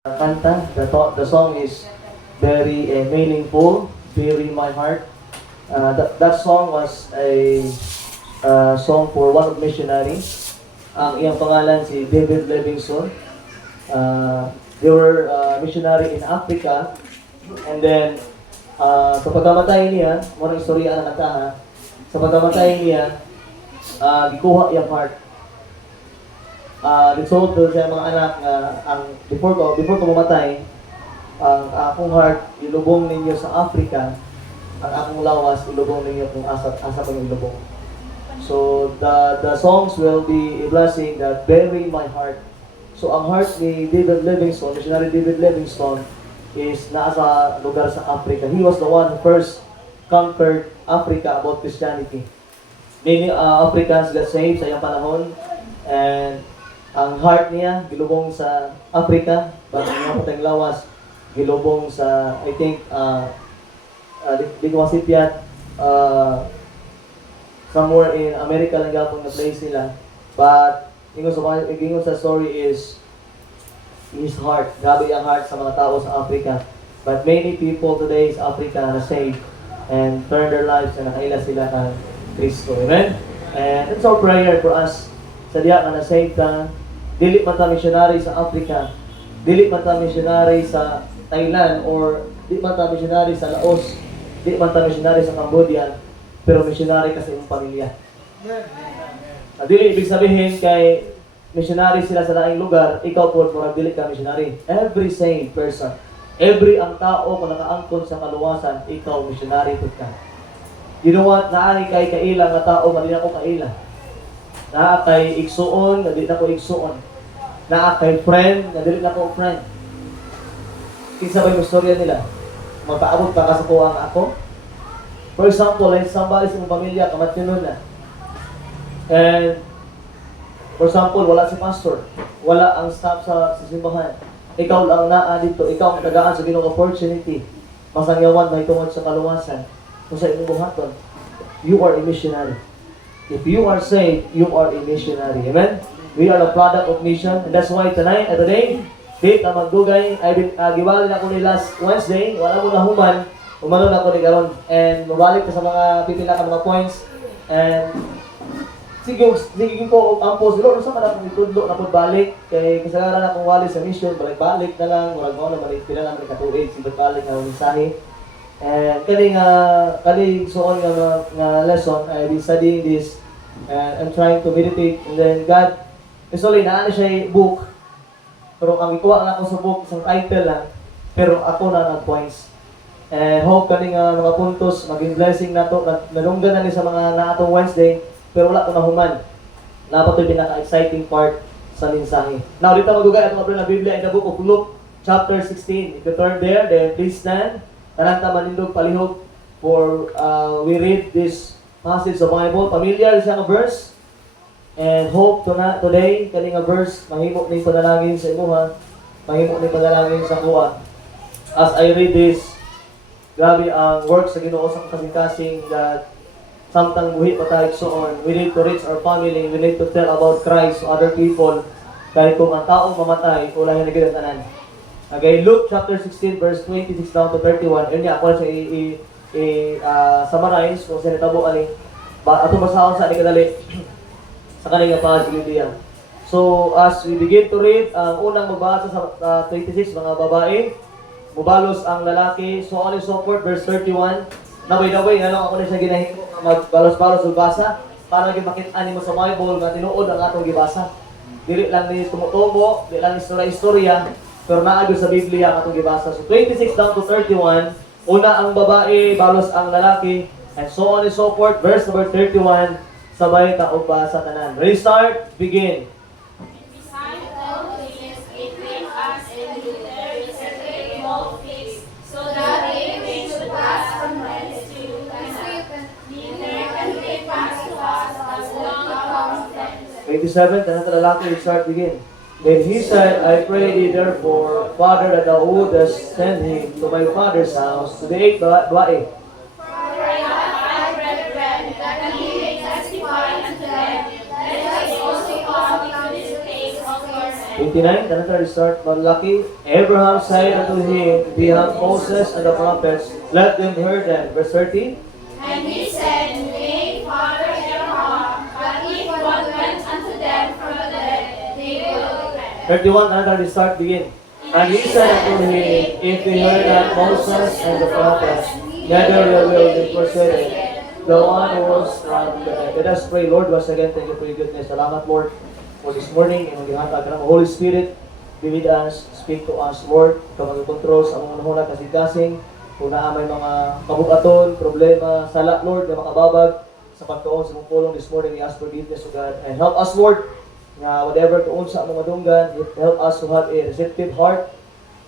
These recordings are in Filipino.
Kanta. The song is very meaningful, very my heart. That song was a song for one of missionaries. Ang iyang pangalan si David Livingstone. They were missionary in Africa, and then sa pagkamatay niya, mo istorya ang kanta ha. Sa pagkamatay niya, gikuha iyang heart. Result doon sa mga anak ang before ko mamatay, ang akong heart ilubong ninyo sa Africa, ang akong lawas ilubong ninyo kung asa ko ilubong. So the songs will be a blessing that bury my heart. So ang heart ni David Livingstone, missionary David Livingstone, is nasa lugar sa Africa. He was the one who first conquered Africa about Christianity. Many Africans got saved sa iyang panahon, and ang heart niya gilubong sa Africa, bago niya patayng lawas gilubong sa, I think, Liquasipiat, somewhere in America lang gapon na place nila. But ingon sa story is his heart, grabe ang heart sa mga tao sa Africa. But many people today is Africa na saved and turn their lives na nakaila sila ng Kristo. Amen? And it's our prayer for us sa diya ka na saved ka. Dili man ta missionary sa Africa, dili man ta missionary sa Thailand, or di man ta missionary sa Laos, di man ta missionary sa Cambodia, pero missionary ka sa iyong pamilya. Dili ibig sabihin kay missionary sila sa daing lugar, ikaw po murag dili ka missionary. Every sane person, every ang tao kung nakaangkon sa kaluwasan, ikaw missionary po ka. You know what? Naani kay kaila nga tao, mali na ko kaila. Naa kay igsuon, nga di na ko igsuon. Naa kay friend, nga dili na ko friend. Kinsa ba yung istorya nila? Magpaabot pa ka sa kuha nga ako? For example, like somebody sa mong pamilya, kamatyon na. And, for example, wala si pastor. Wala ang staff sa simbahan. Ikaw lang naa dito. Ikaw ang tagaan sa ginong opportunity. Masangyawan, may tungod sa kaluwasan. Kung sa imong buhaton, you are a missionary. If you are saved, you are a missionary. Amen? We are a product of mission. And that's why tonight, today, date na magdugay, giwala na ko ni last Wednesday, wala mo na human, umano na ko ni karon, and mabalik ko sa mga pipila ka mga points, and sige ko ampo si Lord, sa man akong itudlo na po balik, kay kasagaran akong wali sa mission, balik na lang, murag mo na balik, pila lang may katuig, sibot balik na mensahe. And kani suon nga lesson, I be studying this, and I'm trying to meditate, and then God, usually naano siya book, pero ang ikuha nga ako sa book, isang title lang, pero ako na nag-points. And hope kani nga mga puntos, maging blessing na to, nalunggan na ni sa mga naatong Wednesday, pero wala ko na human. Napato yung pinaka-exciting part sa mensahe. Now, dito magugay at mga Biblia in the book of Luke, chapter 16. If you turn there, then please stand. Kananta manindog palihog for we read this passage of Bible. Familiar siya nga verse. And hope today, kani nga verse, mahimo ni panalangin sa imuha, mahimo ni panalangin sa kuha. As I read this, grabe ang work sa Ginoo sa kasing-kasing that samtang buhi pa tayo soon, we need to reach our family, we need to tell about Christ to other people, kahit kung ang taong mamatay, ulahin na ginatanan. Okay, Luke chapter 16 verse 26 down to 31. Yun niya, ako na siya summarize kung sinitabo ani. Ato basahon sa kadali sa kanila pagigilian. So, as we begin to read, ang unang magbasa sa 26, mga babae, mubalos ang lalaki, so on and so forth, verse 31. Now, by the way, ako na siya ginahimo, magbalos-balos o basa, para makita mo sa Bible na tinuod ang atong gibasa. Dili lang ni tumutubo, dili lang istorya, pero naagyo sa Biblia ang atong gibasa. So, 26 down to 31, una ang babae, balos ang lalaki, and so on and so forth, verse number 31, sabay taog ba sa tanan. Ready, start, begin. Beside all this, between us and you there is a great gulf fixed, so that they which would pass from whence to you cannot, neither can they pass to us as long comes thence. 27, tanan sa lalaki, start, begin. Then he said, I pray thee therefore, Father, that thou wouldest send him to my father's house, to the eighth babae. For I have my brethren, that he may testify unto them, let us also come into this place of your hand. 89, another start, Malaki. Abraham said unto him, We have Moses and the prophets, let them hear them. Verse 30. And he said, Nay, Father Abraham, but if God went unto them from the dead, they will repent. 31, another start, begin. And he said unto him, If we heard not Moses and the prophets, neither will be persuaded. The one who was from the dead. Let us pray, Lord, once again, thank you for your goodness. Salamat, Lord, for this morning. Imong gihatag ka ng Holy Spirit, be with us, speak to us, Lord. Ikaw mag-control sa mga nahuna kasing-kasing. Kung naa may mga kabukaton, problema, sala, Lord, na makababag sa pagkaon sa mong pulong this morning, we ask for forgiveness, O God. And help us, Lord, na whatever tuon sa mga madunggan, help us to have a receptive heart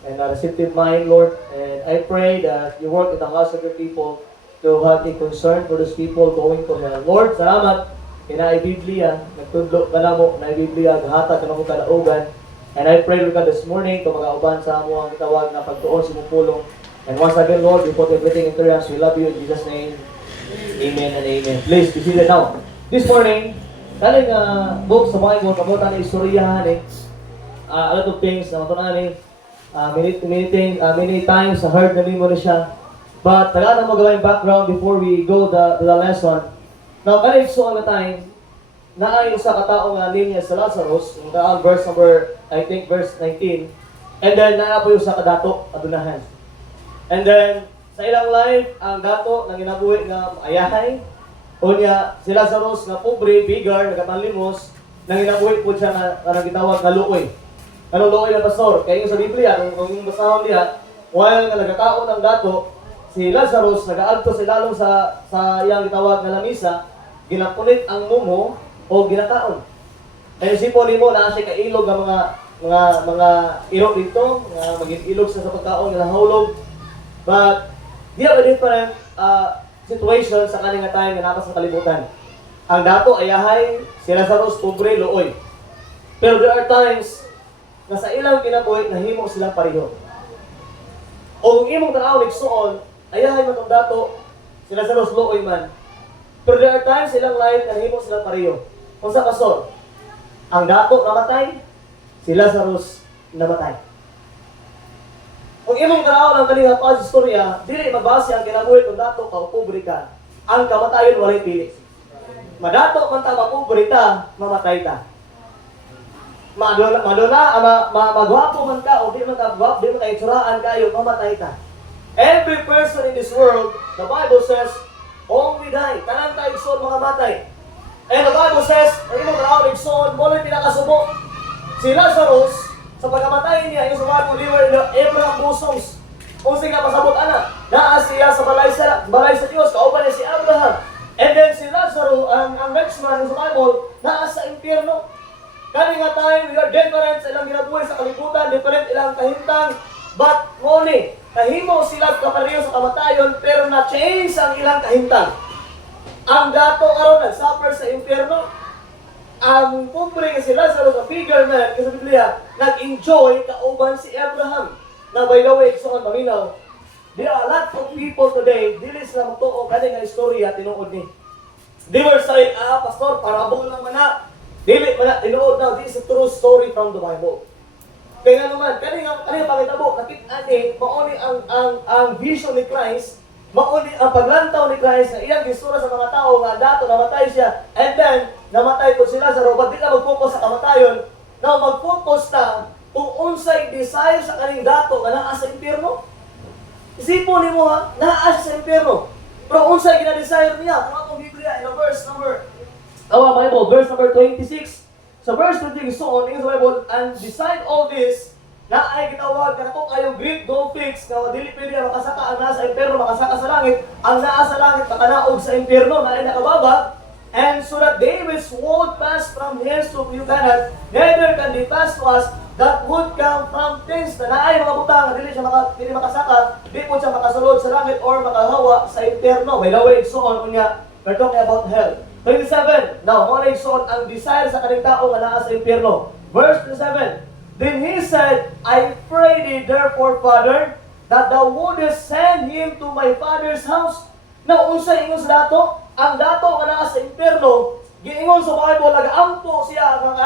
and a receptive mind, Lord. And I pray that you work in the hearts of your people to have a concern for those people going to hell. Lord, salamat. Kinaay Biblia, nagtudlo ka na mo, na Biblia, gahata ka na mo kalaugan. And I pray, Lord God, this morning, kung mag-auban sa mo ang tawag na pagtuon sa mong pulong. And once again, Lord, we put everything into your hands. We love you in Jesus' name. Amen and amen. Please be seated now. This morning, kaling book sa Bible, kamutan na istoryahan a lot of things na matunan many times I heard na mo na siya. But tagaan na magawin background before we go to the lesson. Now, kaling so ang time, naay usa ka tawo nga linya sa Lazarus, yung verse number, I think verse 19. And then naapoy usa ka dato adunahan. And then sa ilang life, ang dato nang ginabuhi nga ayahay, unya si Lazarus nga pobre, bigar, nagapanlimos, nang ginabuhi po siya na gitawag na luoy. Anong luoy na pastor? Kaya yung sa Biblia, kung yung basahon niya, while nga nagkakaon ang dato, si Lazarus nagaadto si lalong sa iyang gitawag na lamisa, ginapulit ang mumo o ginakaon. Kaya sipon nimo na siya kailog ang mga ilog dito, maging ilog sa pagkaon nga nahulog. But di have a different situation sa kaning time nga napas sa kalibutan. Ang dato ayahay, si Lazarus pobre, luoy. Pero there are times na sa ilang kinabuhi nahimo silang pareho. O kung imong tanaw nigsuon, ayahay man tong dato, si Lazarus luoy man. Pero there are times silang life na nahimo silang pareho. Kung sa pastor, ang dato namatay, si Lazarus namatay. Kung imong tanaw ang kanina pa sa istorya, dili mabase ang kinabuhi kung dato ka o pobre ka. Ang kamatayon walay pili. Madato man ta mapobre ta, mamatay ta. Magwapo man ka o di man ka gwapo, di man ka itsuraan kayo, mamatay ta. Every person in this world, the Bible says, only die. Tanan tayo igsoon mga matay. And the Bible says, ang imong tanaw igsoon, mo lang pinakasubo. Si Lazarus, sa pagkamatay niya, yung sa Bible, they were the Abraham bosoms. Kung sige pasabot ana, naa siya sa balay sa Diyos, kauban niya si Abraham. And then si Lazarus, ang next man sa Bible, naa sa impyerno. Kani nga time, we are different sa ilang ginabuhi sa kalibutan, different ilang kahintang, but ngoni, kahimo sila kapareho sa kamatayon, pero na-change ang ilang kahintang. Ang dato karon nag-suffer sa impyerno. Ang pobre nga si Lazarus, a figure man, kasi Biblia, nag-enjoy kauban si Abraham. Na by the way, so ang maminaw, there are a lot of people today, dili sila magtuo kani nga istorya tinuod ni. They were saying, pastor, parabol lang man na. Dili man na, tinuod na, this is a true story from the Bible. Kaya nga naman, kani pangitabo, nakita ni, mauni ang vision ni Christ, mauni ang paglantaw ni Christ na iyang gisura sa mga tao nga dato namatay siya, and then namatay po si Lazarus, but di na mag-focus sa kamatayon. Now mag-focus na kung unsay desire sa kaning dato nga naa sa impyerno. Isipon nimo ha, naa sa impyerno. Pero unsay gina-desire niya? Kung atong Biblia in verse number Bible, verse number 26. Sa verse 26 so in the Bible, and beside all this, na ay gitawag kanako kayong Greek gold fix nga dili pwede makasaka ang nasa impyerno makasaka sa langit, ang naa sa langit makanaog sa impyerno na ay nakababa. And so that they which would pass from hence to you cannot, neither can they pass to us that would come from things na naay mga butang, dili makasaka, di po siya makasulod sa langit or makahawa sa impyerno. By the way, so on unya, we're talking about hell. 27. Now, mo na so ang desire sa kaning tao nga naa sa impyerno. Verse 27. Then he said, I pray thee therefore, Father, that thou wouldest send him to my father's house. Now, unsa ingon sa dato? Ang dato nga naa sa impyerno, Giingon sa Bible, nag-ampo siya ng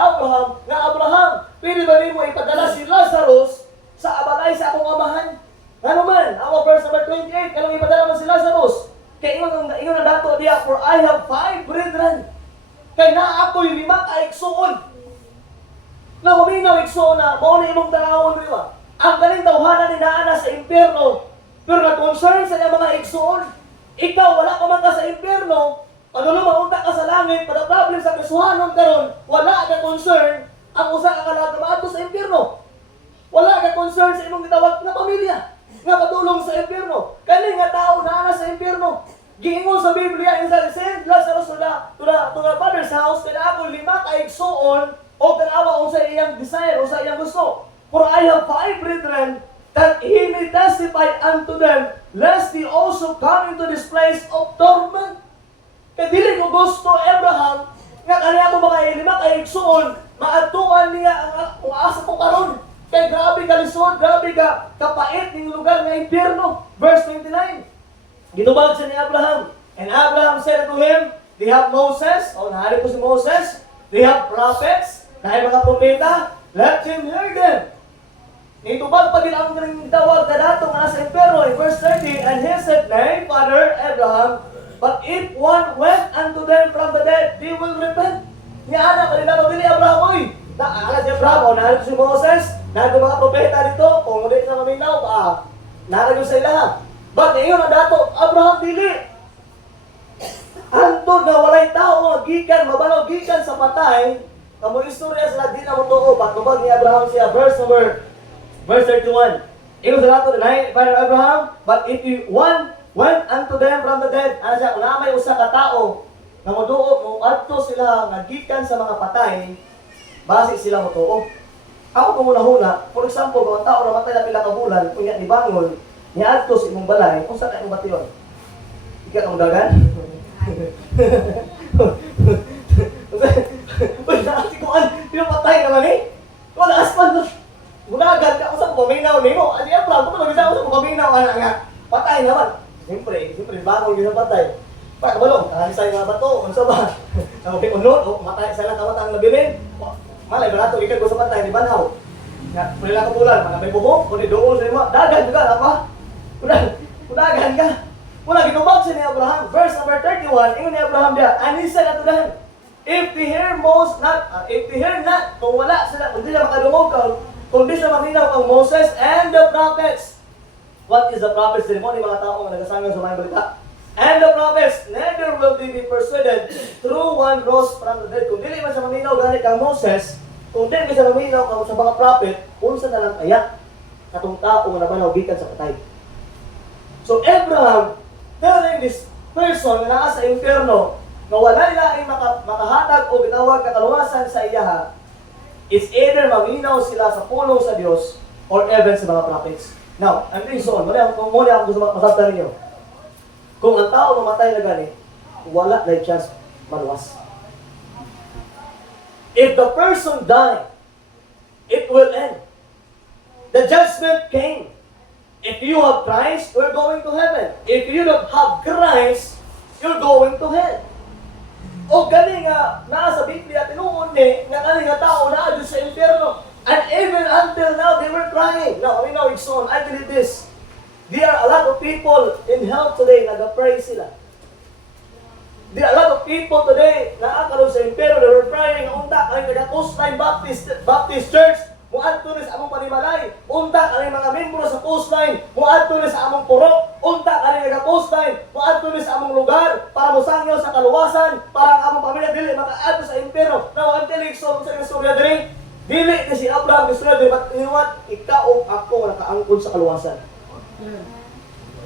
Abraham, pwede ba nimo ipadala si Lazarus sa balay sa akong amahan? Ano man, ang verse number 28, kanang ipadala man si Lazarus. Kaya ingon ang dato diya, for I have 5 brethren. Kaya na ako yung 5 kaigsuon. Na huminaw igsuon na, mauna imong tanawon mo ba? Ang galing tawhanan ni Naana sa impyerno, pero na-concern sa niya mga igsuon. Ikaw, wala ka man ka sa impyerno, pag maunta ka sa langit, pada problem sa kasuhanon karon, wala ka concern ang usa ka kalag maato sa impyerno. Wala ka concern sa imong gitawag na pamilya nga patulong sa impyerno. Kani nga tao naa sa impyerno. Giingon sa Biblia in the same Lazarus to the father's house kada ako 5 kaigsuon o tanawa sa iyang desire o sa iyang gusto. For I have 5 brethren that he may testify unto them lest they also come into this place of torment. Kaya dili ko gusto, Abraham, nga kaniya ko mga 5 kaigsuon, maatuan niya ang asa ko karon. Kaya grabe ka lisod, grabe ka kapait ng lugar ng impyerno. Verse 29. Gitubag siya ni Abraham. And Abraham said to him, they have Moses, nahali ko si Moses, they have prophets, nahay mga propeta, let him hear them. Itubag pa din ang tawag na dato nga nasa impyerno in verse 30, and he said, nay, Father Abraham, but if one went unto them from the dead, they will repent. Ni anak, kanina ko din ni Abraham, oy, naalas ni Abraham, nahali ko si Moses, nahali ko mga propeta dito, kung hindi sa maminaw, nahali ko sa ilaha. But ngayon ang dato, Abraham dili. Antod na walay tao, gikan, mabalaw, gikan sa patay, kamo istorya sila di na mo tuo, patubag ni Abraham siya, verse 31. Ingon sa dato, Father Abraham, but if you one went unto them from the dead, ano siya, kung may usa ka tao, na mo tuo, mo adto sila, nagikan sa mga patay, base sila mo tuo. Ako kung una-huna, for example, kung ang tao namatay na pila ka bulan, kung yan ibangon, niadto sa imong balay, kung saan kayong bation? Ika kang dagan? Wala, si Kuan, pinapatay naman eh. Wala, aspan, bunagan ka, kung saan paminaw ni mo? Ano yan, bro, kung nabisa ko sa paminaw, anak nga, patay naman. Siyempre, bangon yun ang patay. Pagkabalong, kahalisay mga bato, kung saan ba? Sabi ko, unod, matay, sana kamatang nabilin. Malay, barato, ikan ko sa patay, di banaw. Pwede lang ka bulan, manabay buhok, kung di doon sa ima, dagan juga, apa? Kudagan ka. Wala, ginubag siya ni Abraham. Verse number 31, ingon ni Abraham diya, and he said unto them, if they hear not, kung wala sila, kung di sila makadungog ka, kung di sila maminaw kang Moses and the prophets. What is the prophets? Din mo ni mga tao nga nagasangan sa mga balita. And the prophets, neither will they be persuaded through one rose from the dead. Kung dili man sa maminaw gani kang Moses, kung dili man sa maminaw kang sa mga prophet, unsa na lang kaya katong tao nga nabanaw gikan sa patay. So Abraham telling this person na naa sa impyerno na wala nila ay makahatag o gitawag kataluwasan sa iyaha, it's either maminaw sila sa pulong sa Dios or even sa mga prophets. Now, ang reason, muna akong gusto masabtan ninyo. Kung ang tao mamatay na gani, wala na chance maluwas. If the person die, it will end. The judgment came. If you have Christ, you're going to heaven. If you don't have Christ, you're going to hell. O gani nga, nasa Biblia, tinuon ni, nga gani nga tao na adyo sa impyerno. And even until now, they were crying. Now, we know it's on. I believe this. There are a lot of people in hell today, nag-pray sila. There are a lot of people today, nakakaroon sa impyerno, they were praying, unta, ay taga-Coastline Baptist Church, muadto ni sa among panimalay, unta kani mga membro sa Coastline, muadto ni sa among purok, unta kani nga Coastline, muadto ni sa among lugar para mosangyo sa kaluwasan, para ang among pamilya dili makaadto sa impyerno. Now until sa istorya diri, dili ni si Abraham istorya diri, but you know what? Ikaw o ako nakaangkon sa kaluwasan.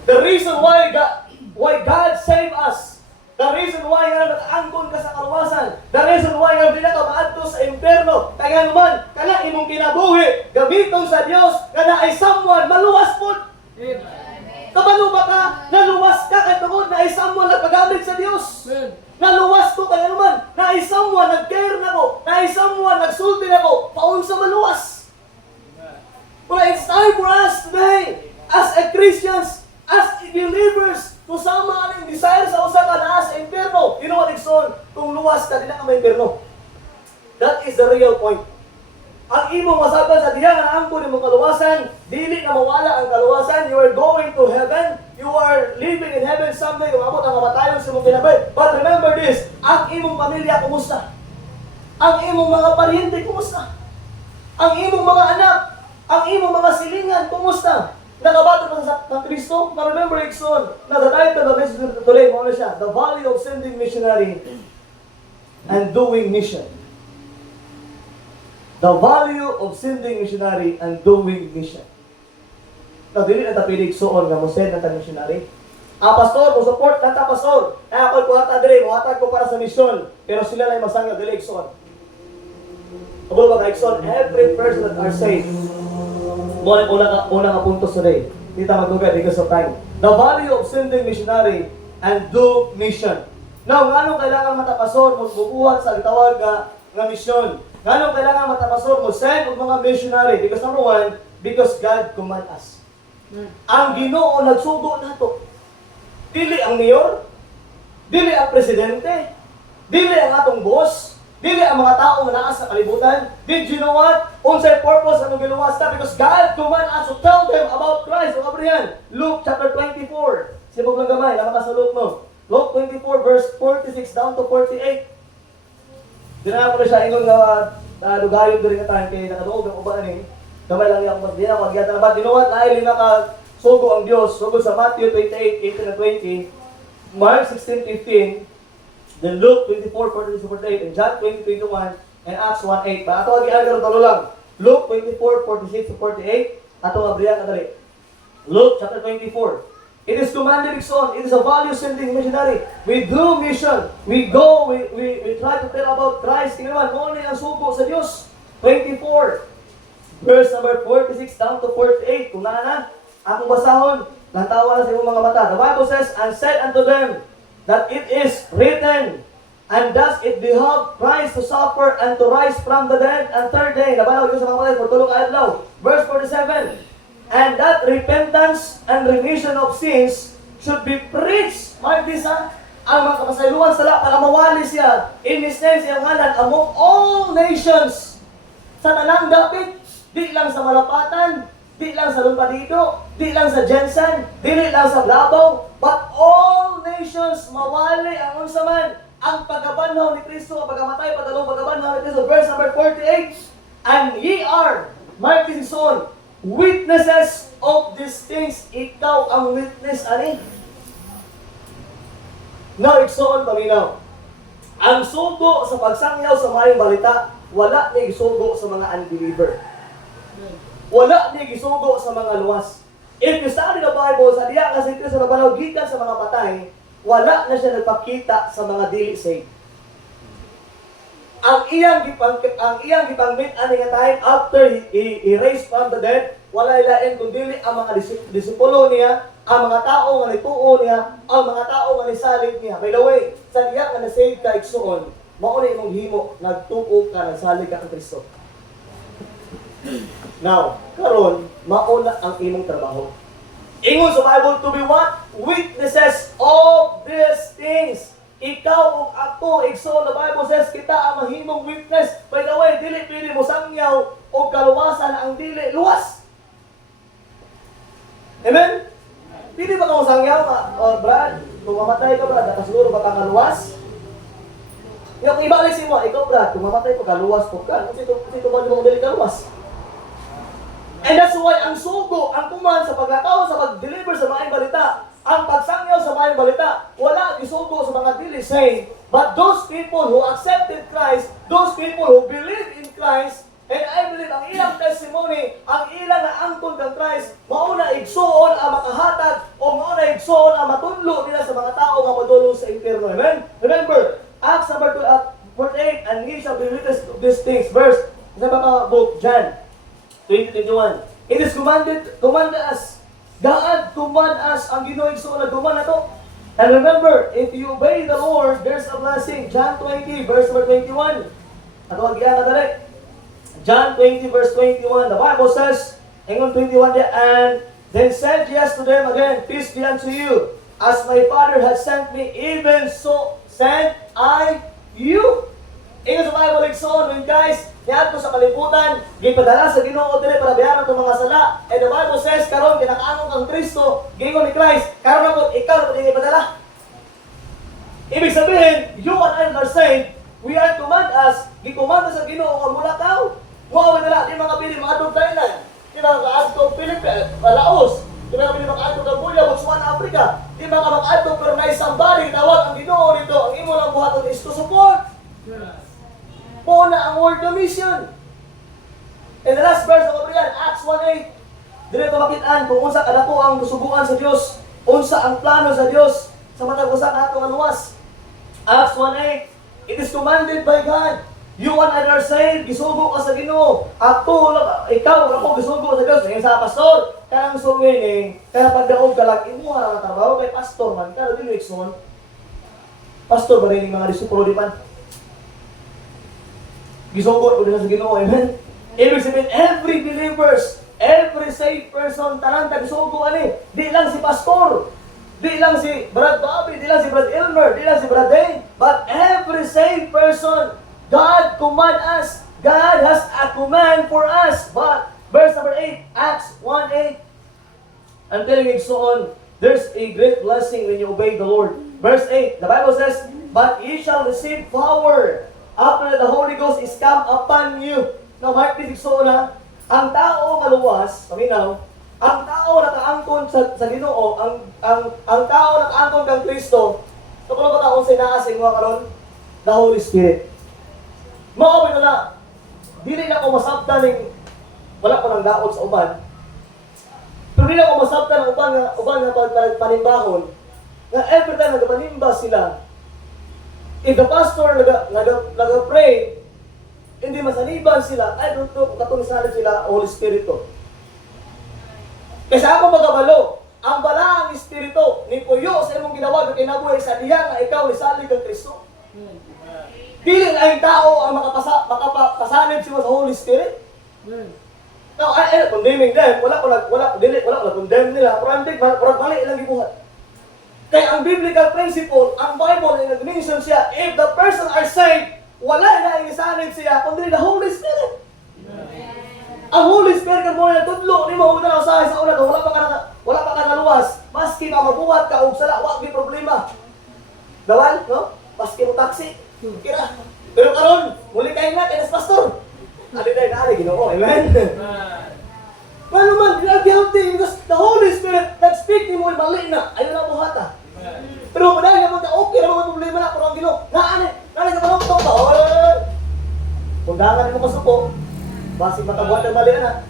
The reason why God saved us, the reason why nga nakaangkon ka sa kaluwasan, the reason why nga di ka maadto sa impyerno, kaya naman, kana imong kinabuhi, gamiton sa Dios, kana ay someone maluwas pod. Kabalo ba ka? Naluwas ka kay tungod na ay someone nagpagamit sa Dios. Naluwas ko kaya naman, na ay someone nag-care na ko, na ay someone nagsulti na ko, paunsa maluwas. Well, it's time for us today, as a Christians, as believers, kung sama ka ng desire sa usa ka naa sa impyerno, you know what, Ikson? Kung luwas ka, di na ka na impyerno. That is the real point. Ang imong masaban sa diha nga angkon imong kaluwasan, dili na mawala ang kaluwasan. You are going to heaven. You are living in heaven someday. Umabot ang kamatayon sa imong kinabuhi. But remember this, ang imong pamilya kumusta? Ang imong mga paryente kumusta? Ang imong mga anak, ang imong mga silingan kumusta? Nakabato na sa Kristo? But remember, Ikson, na the title of this today, ano siya? The value of sending missionary and doing mission. The value of sending missionary and doing mission. Now, dili na tapilig soon nga mo send na missionary. Pastor, mo support na ta, pastor. Ako ko hata dire, mo hatag ko para sa mission. Pero sila lang masangyo dili soon. Ako ba Ikson, every person that are saved. Mo na una nga punto today. Kita magugay because of time. The value of sending missionary and do mission. Now, ngano kailangan matapasor mo bubuhat sa gitawag nga mission? Ngano kailangan matapasor mo send og mga missionary? Because number one, because God command us. Ang Ginoo nagsugo nato. Dili ang mayor, dili ang presidente, dili ang atong boss, dili ang mga tao nga naa sa kalibutan. Did you know what? Unsay purpose ang giluwas ta? Because God command us to tell them about Christ. O Abraham, Luke chapter 24. Sibog lang gamay, lama ka sa Luke no. Luke 24 verse 46 down to 48. Dinala ko na siya ingon nga lugayon diri nga tayo kay nakaduog ang uban ni. Gamay lang yang magdiya magyata na ba dinuwat ay lima ka sugo ang Dios. Sugo sa Matthew 28:18 and 20, Mark 16:15, then Luke 24:46-48, and John 20:21 and Acts 1:8. Pa ato agi agar tolo lang. Luke 24:46-48 ato abriya kadali. Luke chapter 24. It is commanded son. It is a value sending missionary. We do mission. We go, we try to tell about Christ. Tingnan naman, mo na ang sugo sa Diyos. 24. Verse number 46 down to 48. Kung na, akong basahon, lantawa na sa iyong mga mata. The Bible says, and said unto them, that it is written, and thus it behoved Christ to suffer and to rise from the dead and third day. Nabalaw yun sa mga kapatid, for tulong adlaw. Verse 47. And that repentance and remission of sins should be preached. Mark this ha? Ang mga kapasayluan sala para mawali siya in His name siyang ngalan among all nations. Sa tanang dapit, di lang sa Malapatan, di lang sa Lumpadido, di lang sa Jensen, di lang sa Blabaw, but all nations mawali ang unsa man ang pagkabanhaw ni Kristo, ang pagkamatay, pagdalong pagkabanhaw ni Kristo. Verse number 48. And ye are, mark this son, witnesses of these things. Ikaw ang witness, ani? Now, iksoon paminaw. Ang sugo sa pagsangyaw sa mayong balita, wala ni gisugo sa mga unbeliever. Wala ni gisugo sa mga luwas. If you study the Bible, sa diya kasi ito sa nabalaw, gikan sa mga patay, wala na siya nagpakita sa mga dili saved. Ang iyang gipangmit ani nga time after he raised from the dead, wala ilain kundi ang mga disipulo niya, ang mga tao nga nituo niya, ang mga tao nga nisalig niya. By the way, sa diya nga na-save ka igsuon, mao na imong himo nagtuo ka nagsalig ka ang Kristo. Now, karon mao na ang imong trabaho. Ingon sa Bible to be what? Witnesses of these things. Ikaw o ako, igsoon, the Bible says, kita ang mahimong witness. By the way, dili pili mo sangyaw o kaluwasan ang dili luwas. Amen? Pili ba ka mo sangyaw? Brad, kung mamatay ka, Brad, nakasiguro ba ka luwas? Yung iba alisin mo, ikaw, Brad, kung mamatay ko, kaluwas po ka. Kasi ito ba di mo dili kaluwas? And that's why ang sugo, ang kuman sa paglakaw, sa pag-deliver sa mga balita, ang pagsangyaw sa mayong balita, wala isugo sa mga dili saved, but those people who accepted Christ, those people who believe in Christ, and I believe ang ilang testimony, ang ilang na angkon kang Christ, mauna igsuon ang makahatag o mauna igsuon ang matudlo nila sa mga tao nga madulong sa impyerno. Amen? Remember, Acts number 48, and ye shall be witness of these things. Verse, sa mga book, John 20:21. It is commanded us. God command us ang Ginoo igsoon na duman nato. And remember, if you obey the Lord, there's a blessing. John 20 verse number 21. Ato agiya na dali. John 20 verse 21. The Bible says, ingon 21 dia, and then said yes to them again, peace be unto you. As my Father has sent me, even so send I you. Ingon sa Bible igsoon, when Christ niadto sa kalibutan, gipadala sa Ginoo dili para bayaran itong mga sala. And the Bible says karon kinakaangong kang Kristo, gingon ni Christ, karon ako ikaw na pwedeng ipadala. Ibig sabihin, you and I are saved, we are gikumanda sa Ginoo nga mula tao. Mo nila di mga pili mga atong Thailand, di mga kaadtong Philippines, Laos, di mga pili mga atong Cambodia, Botswana, Africa, di mga mag-atong pero na isang bali tawag ang Ginoo dito, ang imo lang buhaton is to support. Po na ang World Commission. In the last verse of Abrian, Acts 1:8, dire ko makitaan kung unsa kadako ang susubuan sa Dios, unsa ang plano sa Dios sa matag usa ka atong aluwas. Acts 1:8, it is commanded by God. You and I are saved, gisugo ka sa Ginoo. Ikaw ako gisugo sa Dios. Ngayon sa pastor, kanang suwining, kana pagdaog ka lang imo ra trabaho kay pastor man, pero dili ikson. Pastor ba rin yung mga disipulo di man? Gisugo ko din sa Ginoo, amen? Ibig sabihin, every believers, every saved person, tanan tagsugo ani. Di lang si pastor, di lang si Brad Bobby, di lang si Brad Elmer, di lang si Brad Dane, but every saved person, God command us. God has a command for us. But, verse number 8, Acts 1:8, I'm telling you so on, there's a great blessing when you obey the Lord. Verse 8, the Bible says, but ye shall receive power after the Holy Ghost is come upon you. Now, mark this so na, ang tao maluwas, paminaw, ang tao nakaangkon sa Ginoo, ang tao nakaangkon kang Kristo, ito ko ba taong sinasing mga karon? The Holy Spirit. Maawin na, dili na ko masabtan ng wala ko nang daot sa uban. Pero dili na ko masabtan ng uban nga panimbahon, na every time nagpanimba sila, if the pastor nag-pray, hindi masaniban sila, ay doon katong salib sila, Holy Spirit to. Kasi ako magabalo, ang bala ang Espiritu, ni puyo sa imong ginawa, na kinabuhay sa diya nga ikaw ni salig ang Kristo. Dili na yung tao ang makapasanib siya sa Holy Spirit. Now, I condemning them, wala ko condemn nila, pero mali ilang gibuhat. Kaya ang biblical principle, ang Bible, nag-mention siya, if the person are saved, wala na inisanib siya, kundi the Holy Spirit. Ang Holy Spirit kan mo na tudlo, ni mo na usahay sa una, wala pa ka naluwas, maski ka mabuhat ka, og sala, wag may problema. Dawal, no? Maski mo taxi. Kira. Pero karon, muli kayo na, kaya pastor. Adi tayo na, Ginoo, amen? Ano man, you are guilty because the Holy Spirit nag-speak ni mo, mali na, ayaw na buhata. Pero madali naman, okay naman ang problema na, pero ang Ginoo, nani ka manong ba? Kundangan mo kasupo, basi matabuhat ang mali na.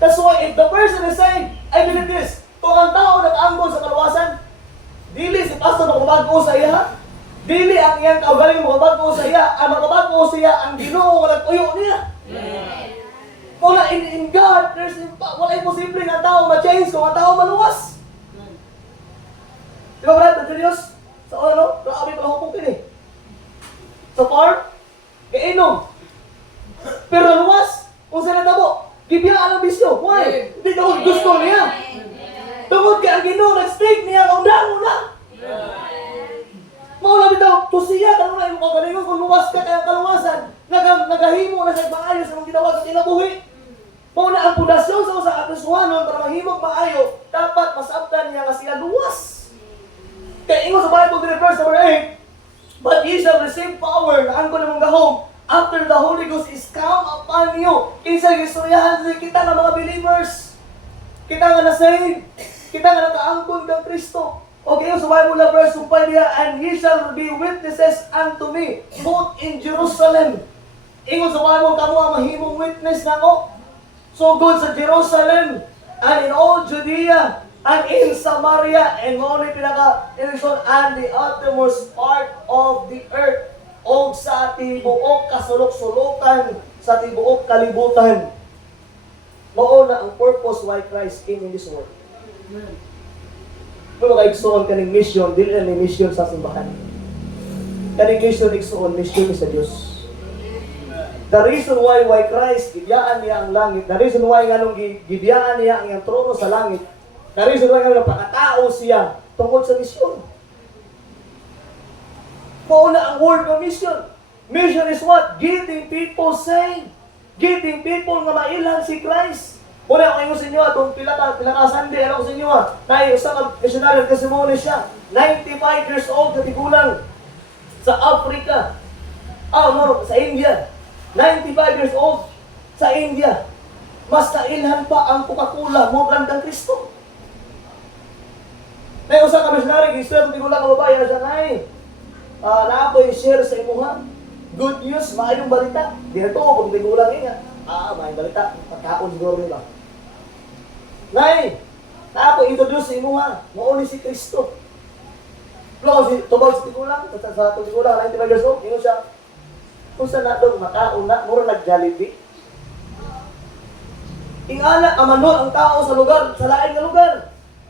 That's why if the person is saying, I believe this, kung ang tao nag-anggol sa kaluwasan, dili si pastor makabago sa iya, dili ang iyang kaugaling makabago sa iya, ang makabago sa iya ang Ginoo nga nagtuyo niya. Wala in God, wala imposible nga tao ma-change kung ang tao maluwas. Di ba brad, sa Diyos? Sa ano? Grabe pala hukukin eh. Sa farm, kainom. Pero naluwas, kung saan natabo, gibiyaan ang bisyo. Why? Hindi daw gusto niya. Tungod kay ang Ginoo nag-speak niya kaundangon na. Maula bitaw tusiya kanang na imong kagalingon kung luwas ka kay kaluwasan. Nagahimo na sa maayo sa imong ginawa sa kinabuhi. Mao na ang pundasyon sa usa ka Kristiyanon para mahimog maayo, dapat masabtan niya nga sila luwas. Kay ingon sa Bible dire verse number 8, but ye shall receive power na angkon imong gahom after the Holy Ghost is come upon you. Kinsa gistoryahan kita nga mga believers. Kita nga na-save. Kita nga nakaangkon kang Kristo. Okay, so Bible na verse 5 niya, and ye shall be witnesses unto me, both in Jerusalem. Ingon sa Bible, kamo ang mahimong witness na ko. So good sa Jerusalem, and in all Judea, and in Samaria, and only and the uttermost part of the earth, o sa tibuok kasulok-sulukan, sa tibuok kalibutan. Mao na ang purpose why Christ came in this world. Pero kaigsoon kaning mission, dili na ni mission sa simbahan. Kaning mission igsoon, mission sa Dios. The reason why Christ gibiyaan niya ang langit, the reason why nganong gibiyaan niya ang iyang trono sa langit, the reason why nganong pakatao siya tungkol sa mission. Mauna ang word ng mission. Mission is what? Getting people saved. Getting people nga mailan si Christ. Muna ako sa inyo, itong pilaka Sunday, ano ko sa inyo, na isang missionary testimony siya. 95 years old, katigulang sa Africa. Sa India. 95 years old sa India. Mas nailhan pa ang Coca-Cola mo brandang Kristo. May usa ka missionary, gistra katigulang ka babae na siya, naapoy share sa imuha. Good news, maayong balita. Di na ito, kung tigulang nga. Maayong balita. Pagkaon siguro nila. Naapoy introduce sa imuha. Mauni si Kristo. Pero si tubag sa tigulang, sa tigulang, 95 years old, yun siya. Kung saan na doon, makaon na, mura nag-Jollibee. Ingala, amanol ang tao sa lugar, sa lain na lugar.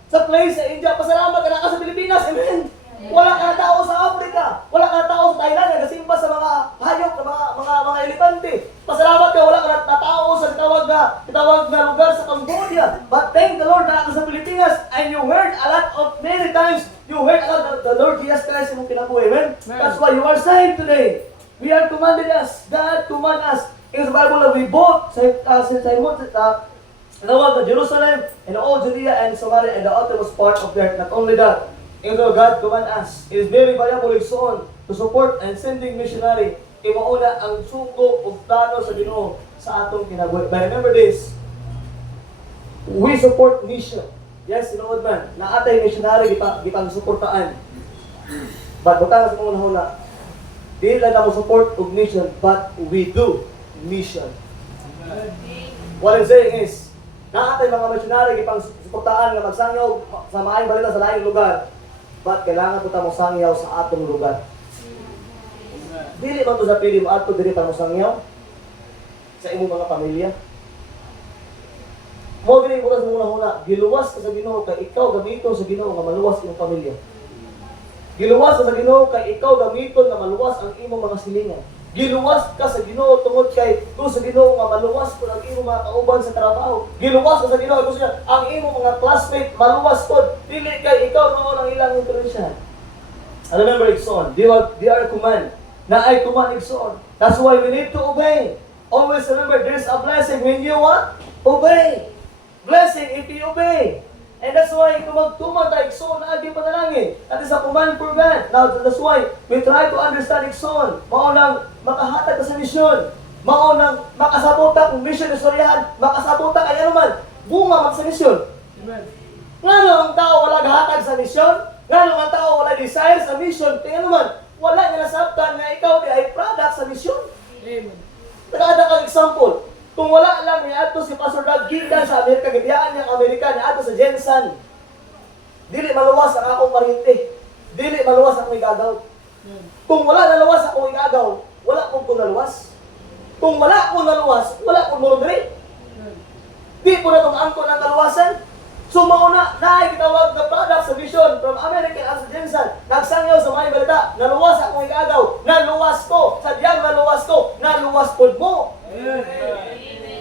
Sa place sa India, pasalamat ka na ka sa Pilipinas, amen. Wala ka na tao sa Africa, wala ka na tao sa Thailand, nagasimba sa mga hayop, mga elepante. Pasalamat ka, wala ka na tao sa kitawag na lugar sa Cambodia. But thank the Lord na ka sa Pilipinas, and you heard a lot of many times, you heard a lot of the Lord Jesus Christ mong kinabuhi, amen. That's why you are saved today. We are commanded us, God command us. In the Bible that we both, the Jerusalem and all Judea and Samaria and the uttermost part of the earth. Not only that, in the God command us. It is very valuable to support and sending missionary. Imauna ang sugo of plano sa Ginoo sa atong kinabuhi. But remember this, we support mission. Yes, tinuod man, na atay missionary gipang suportaan. But butang sa mga huna, di lang mo support of mission, but we do mission. What I'm saying is, naatay mga missionary gipang suportaan nga magsangyaw sa maayong balita sa laing lugar, but kailangan po mo sangyaw sa atong lugar. Dili man to sa pili mo ato diri pa mo sangyaw sa imong mga pamilya. Mo diri ko sa una-una, giluwas ka sa Ginoo kay ikaw gamiton sa Ginoo nga maluwas imong pamilya. Giluwas ka sa Ginoo kay ikaw gamiton nga maluwas ang imong mga silingan. Giluwas ka sa Ginoo tungod kay kung sa Ginoo nga maluwas pud ang imong mga kauban sa trabaho. Giluwas ka sa Ginoo kung siya ang imong mga classmate maluwas pud dili kay ikaw mao ang ilang influensya. And remember Igsoon, they are a command. Na ay command Igsoon. That's why we need to obey. Always remember there's a blessing when you what? Obey. Blessing if you obey. And that's why tumagtuman tayo Igsoon na adi panalangin. That is a command for God. Now that's why we try to understand Igsoon. Maunang makahatag sa misyon. Maunang makasabota kung mission istoryahan. Makasabota kay ano man. Bunga sa misyon. Amen. Ngano ang tao wala gahatag sa misyon? Ngano ang tao wala desire sa mission? Tingnan mo man, wala nga nasabtan nga ikaw di ay product sa misyon. Amen. Nagada kang example. Kung wala lang niya ato si Pastor Doug gikan sa Amerika, gibiyaan niyang Amerika niya ato sa Jensen. Dili maluwas ang akong parinti. Dili maluwas ang igagaw. Kung wala naluwas akong igagaw, wala kong naluwas. Kung wala akong naluwas, wala akong murundri. Di po na itong angkon ang kaluwasan. So mauna, naikitawag na product sa vision from American as a Jensen. Nagsangyaw sa mga balita, naluwas akong igagaw, naluwas ko, sadyang naluwas ko, naluwas po mo.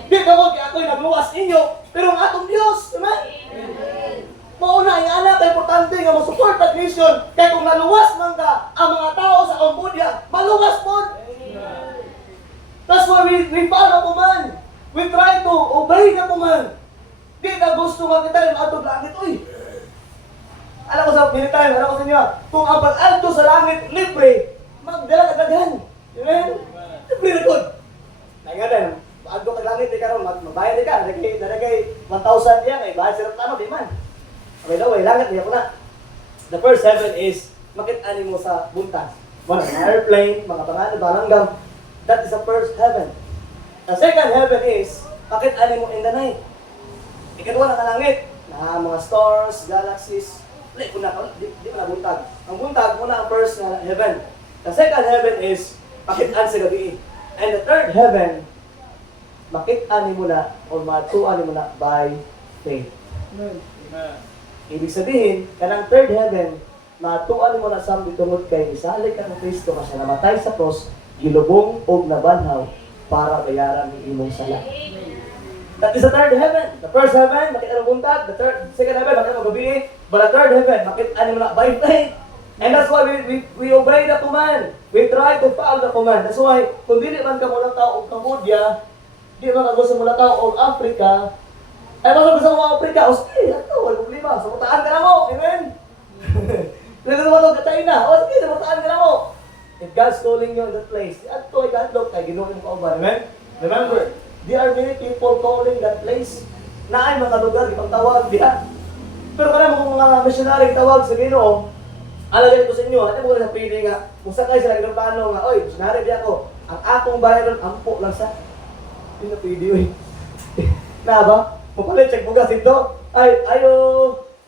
Di ka mo, kaya ako'y nagluwas inyo, pero ang atong Diyos, amen? Mauna, yung anak, importante nga mag-support at mission, kaya kung naluwas man ka, ang mga tao sa Cambodia, maluwas po. That's why we follow command. We try to obey the command. Di na gusto nga kita yung atong langit, uy. Alam ko sa military, alam ko sa inyo, kung ang pag-alto sa langit libre, magdala ka daghan. Amen? Libre na good. Nangyari, pag-alto ka langit, di ka ron, magbayad di ka, nalagay 1,000 yan, bayad sila tano, di man. Okay daw, langit, di ako na. The first heaven is, makit-ani mo sa buntas. Mga airplane, mga pangalan, balanggam. That is the first heaven. The second heaven is, makit-ani mo in the night. Ikadwa na kalangit, na mga stars, galaxies, di mo na buntag. Ang buntag muna ang first heaven. The second heaven is, makit-an sa gabi. And the third heaven, makit-an mo na, o matuan mo na by faith. Amen. Ibig sabihin, kanang third heaven, matuan mo na sa tungod kay isalik ka ng Kristo kasi namatay sa cross, gilubong o nabanhaw para bayaran ng imong sala. That is the third heaven. The first heaven, makita ng buntag. The second heaven, makita ng gabi. But the third heaven, makita mo na by faith. And that's why we obey the command. We try to follow the command. That's why, kung dili man ka mula tao o Cambodia, di man ka gusto mula tao o Africa, ay basta gusto mo Africa, o sige, ito, wala problema. Samutaan ka na mo, amen? Gusto mo ito ka China, o sige, samutaan ka na mo. If God's calling you in that place, at ito ay God kay Ginoon yung kauban, amen? Remember, there are many people calling that place na ay mga lugar, ibang tawag diha. Pero kaya mo kung mga missionary tawag sa Ginoo, alagay ko sa inyo, ano mo sa pili nga, kung saan kayo sila ginapano nga, oy, missionary di ako, ang akong bayaran, ampo lang sa, hindi na pwede yun. Na ba? Mapalit, check bugas ito. Ay, ayo,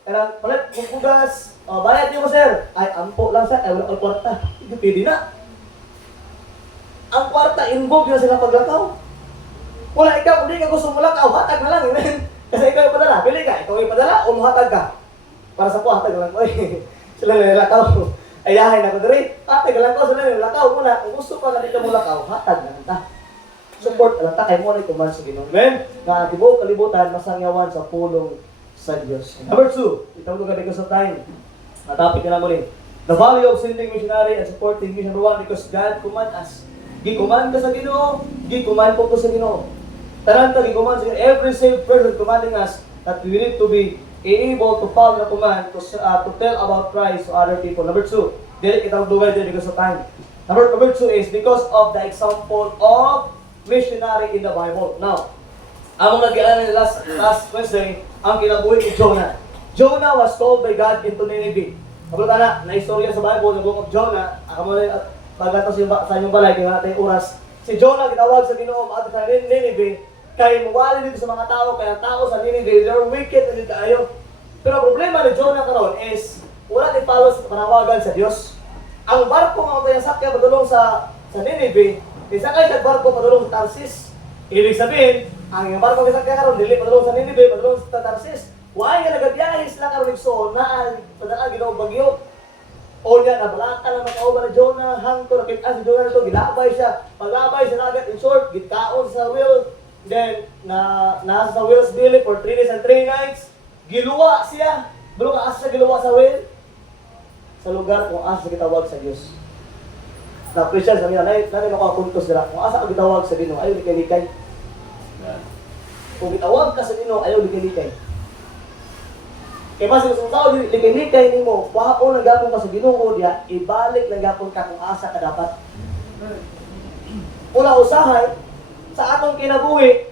karang palit, bugas, bayad niyo mo sir. Ay, ampo lang sa, ay wala kang kwarta. Hindi pwede na. Ang kwarta, involved na sila paglakaw. Wala ikaw, hindi ka gusto mo lakaw, hatag na lang, amen. Kasi ikaw yung padala, pili ka, ikaw yung padala, o muhatag ka. Para sa po, hatag lang ko eh. Sila nilakaw. Ayahin ako diri. Hatag lang ko, sila nilakaw muna. Kung gusto ka na dito mo lakaw, hatag na ta. Support lang ta, kay mo na ikuman sa Ginoo. Amen? Nga tibuok kalibutan, masangyawan sa pulong sa Diyos. Number 2, itong lugar because of time. Natapit ka na mo rin. The value of sending missionary and supporting mission. Number 1, because God command us. Gikuman ka sa Ginoo, gikuman po ko sa Ginoo. Taranta, gikuman sa Ginoo. Every saved person commanding us that we need to be able to follow the command to tell about Christ to other people. Number 2, dili kita magduway din because of time. Number 2 is because of the example of missionary in the Bible. Now, among nag-ialala last Wednesday, ang kinabuhi ni Jonah. Jonah was called by God into Nineveh. Kapag na istorya sa Bible, ng book of Jonah, ako mo na paglato sa inyong balay, kaya natin oras. Si Jonah kitawag sa Ginoo at sa Nineveh, kaya mawali dito sa mga tao, kaya tao sa Nineveh, they're wicked na dito tayo. Pero ang problema ni Jonah karon is, wala din follow sa panawagan sa Diyos. Ang barko nga kaya sakya padulong sa Nineveh, isa kayo sa barko padulong sa Tarsis. Ibig sabihin, ang barko nga sakya karon dili padulong sa Nineveh, padulong sa Tarsis. Why nga nagabiyahe sila karon igsoon na padala Ginoo bagyo. O niya nabalaka na makauban na Jonah, hangto nakita si Jonah to, gilabay siya. Paglabay sa dagat, in short, gitkaon sa wheel. Then, nasa sa wheel's belly for 3 days and 3 nights. Giluwa siya. Bro, kaasa siya giluwa sa wheel? Sa lugar kung asa gitawag sa Diyos. Na Christian, sabi na, nanay makakuntos nila. Kung asa ka gitawag sa Ginoo, ayaw likay-likay. Kung gitawag ka sa Ginoo, ayaw likay-likay. Kaya mas gusto tao, likay-likay ni mo, wapo lang gapon ka sa Ginoo diya, ibalik lang gapon ka kung asa ka dapat. Una usahay, sa atong kinabuhi,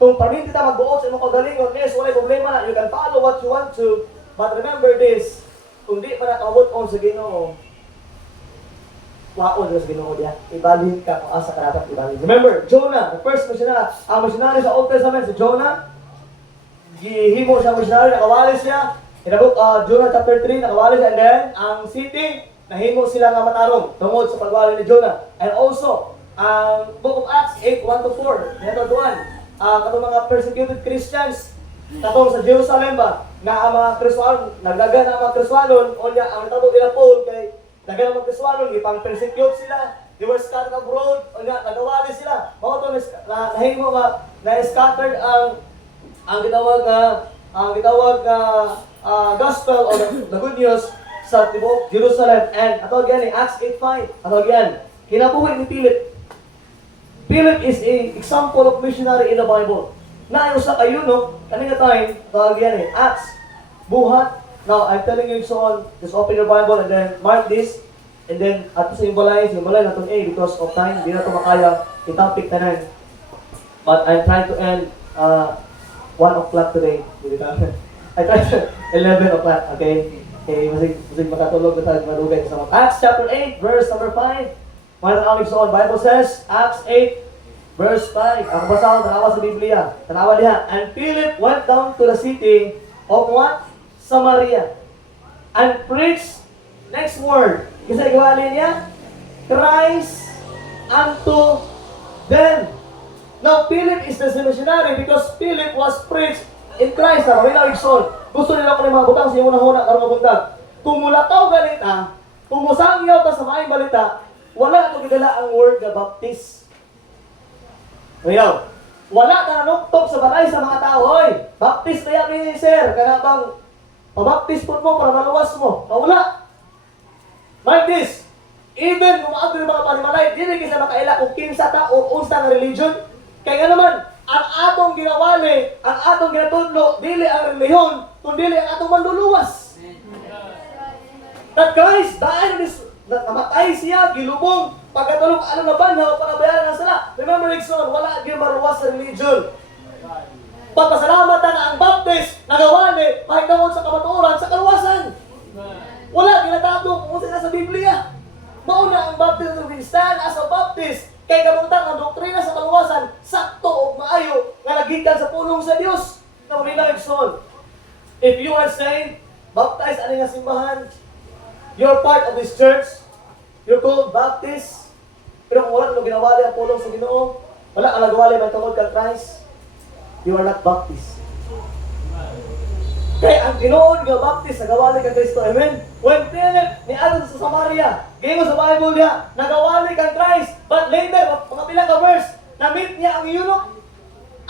kung pamin kita magbuot sa imong kagalingon, yes, wala problema, you can follow what you want to, but remember this, kung di pa nakawot on sa Ginoo, waon sa Ginoo diya, ibalik ka kung asa ka dapat ibalik. Remember, Jonah, the first missionary, ang missionary sa Old Testament, si Jonah, gihimo siya missionary, nakawalis siya. In the book Jonah chapter 3, nakawalis siya. And then, ang city, nahimo sila nga matarong tungod sa pagwali ni Jonah. And also, ang book of Acts 8:1-4, neto doon, katong mga persecuted Christians, katong sa Jerusalem ba, na ang mga Kristiyanon, nagdagan ang mga Kristiyanon, o niya, ang tato nila Paul, kay dagan ang mga Kristiyanon, ipang-persecute sila, they were scattered abroad, o niya, nagawali sila. Mga ito, nahimo ba, na-scattered ang gitawag na gospel o the good news sa tibok Jerusalem. And ato again in Acts 8:5, ato again, kinabuhi ni Philip. Philip is an example of missionary in the Bible. Na sa kayo, no? Kanina time, ato again Acts, buhat. Now, I'm telling you so on, just open your Bible and then mark this. And then, ato sa imbalay natin because of time, hindi na ito makaya i-topic na nan. But I'm trying to end 1 o'clock today. I tried to 11 o'clock, okay? Okay, masig makatulog na tayo marugay sa mga. Acts chapter 8, verse number 5. Mga nakawig sa Bible says, Acts 8, verse 5. Ang basahan, tanawa sa Biblia. Tanawa diha. And Philip went down to the city of what? Samaria. And preached, next word. Kasi iwalin niya, Christ unto them. Now, Philip is the missionary because Philip was preached in Christ. Kailangan igsoon. Gusto nila ko ng mga butang sa iyong nahuna karong mabuntag. Kung mulataw ganita, kung musangyaw ka sa maayong balita, wala ito gidala ang word na baptist. Ngayon, wala ka nanuktok sa balay sa mga tao. Hoy, baptist na yan, sir. Kanabang pabaptist po mo para maluwas mo. Wala. Mind this, even kung maagdo yung mga panimalay, dili kasi makaila kung kinsa ta o unsa nga religion. Kaya nga naman, ang atong ginawali, ang atong ginatudlo, dili ang reliyon, kundi dili ang atong manluluwas. That Christ, dahil namatay siya, gilubong, pagkatulog, alam na banhaw, pagkabayaran na sila. Remember, Nixon, wala gyud maruwas sa religion. Pagpasalamatan na ang Baptist, nagawali, mahigdangod sa kamatuoran, sa kaluwasan. Wala, ginatato kung sila sa Biblia. Mauna ang Baptist of stand as a Baptist, kay kabutang ang doktrina sa kaluwasan, sakto o maayo, nga nagikan sa pulong sa Dios. Na mga Nixon, if you are saved, baptized ani nga simbahan, you're part of this church, you're called Baptist, pero kung wala mo ginawali ang pulong sa Ginoo, wala ang nagawali may tungod kang Christ, you are not Baptist. Kaya ang Ginoo nga Baptist, nagawali kang Kristo, amen? When Philip ni Adam sa Samaria, gingo sa Bible niya, nagawali kang Christ, but later, mga pila ka verse, na-meet niya ang eunuch.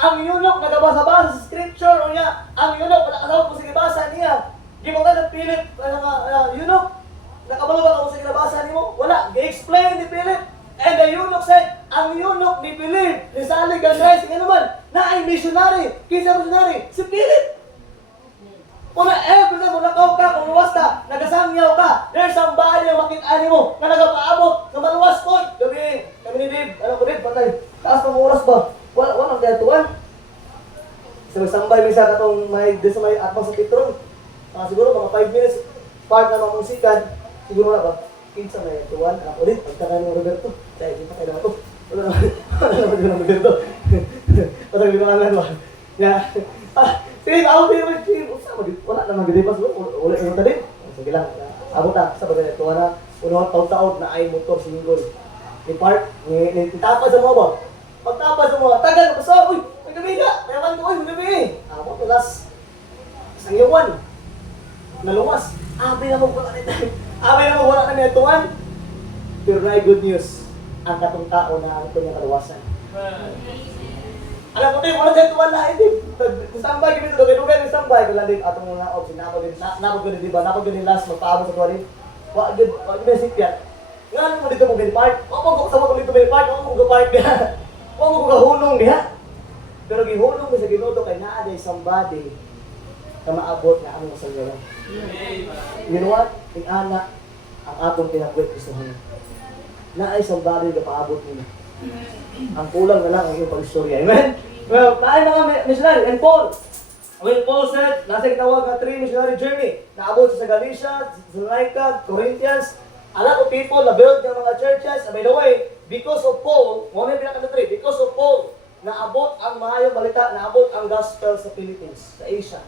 Ang eunuch, nagabasa-basa sa scripture, o niya, ang eunuch, wala kasama kung sige basa niya. Gimungan ng Philip, eunuch, nakabalo ba kung sa kinabasa ni mo? Wala. Gi-explain ni Philip. And the eunuch said, ang eunuch ni Philip, ni Salig and Rice, nga naman, na ay missionary. Kinsa missionary? Si Philip. Una, every time mo nakaw ka, kung luwas ka, nagasangyaw ka, there's somebody na makita mo, na nagapaabot, na maluwas ko. Kami ni Dave, alam ko Dave, patay. Taas pang oras ba? Wala kaya tuwan. Sa sambay may isa katong may atmang sa Petron. Siguro mga 5 minutes, part na mga musikan, siguro na ba? Kinsa may tuwan, anak ko din, pagkakan ng Roberto. Kaya hindi pa kayo naman ito. Wala naman din ng Roberto. Patag bimangan ba? Sige, ako din naman, wala naman gede pa, ulit naman tadi. Sige lang, abot na, sa bagay tuwan na, unawat taon-taon na ay motor single. Ni part, ni tapad sa mga ba? Pagtapad sa mga, tagal na basa, uy, may gabi ka, mayaman ko, uy, may gabi. Abot na last, isang yawan. Naluwas. Abi na magwala na tayo. Abi na magwala na niya tuwan. Pero na good news. Ang katong tao na ang kanyang kaluwasan. Alam ko din, wala tayo tuwan na. Hindi. Sambay kami ito. Dugay-dugay ng sambay. Kung lang din atong mga op. Sinapag din. Napag din, diba? Napag din last. Magpaabot sa tuwan din. Wag din sipyan. Nga mo dito mo gani-park. Wag mo sa mo dito gani-park. Wag mo go-park diha. Wag mo gahulong diha. Pero gihulong mo sa ginuto kay naa day somebody na maabot na ang masalyawan. You know what? Ing-ana ang atong pinagwit Kristohan. Na ay somebody na paabot nila. Ang kulang na lang ang iyong pag-istorya. Amen? Well, naay mga missionary. And Paul, when Paul said, nasa tawag na 3 missionary journey, naabot sa Galatia, Thessalonica, Corinthians, a lot of people na build ng mga churches. And by the way, because of Paul, muna yung pinaka-3, because of Paul, naabot ang mahayang balita, naabot ang gospel sa Philippines, sa Asia.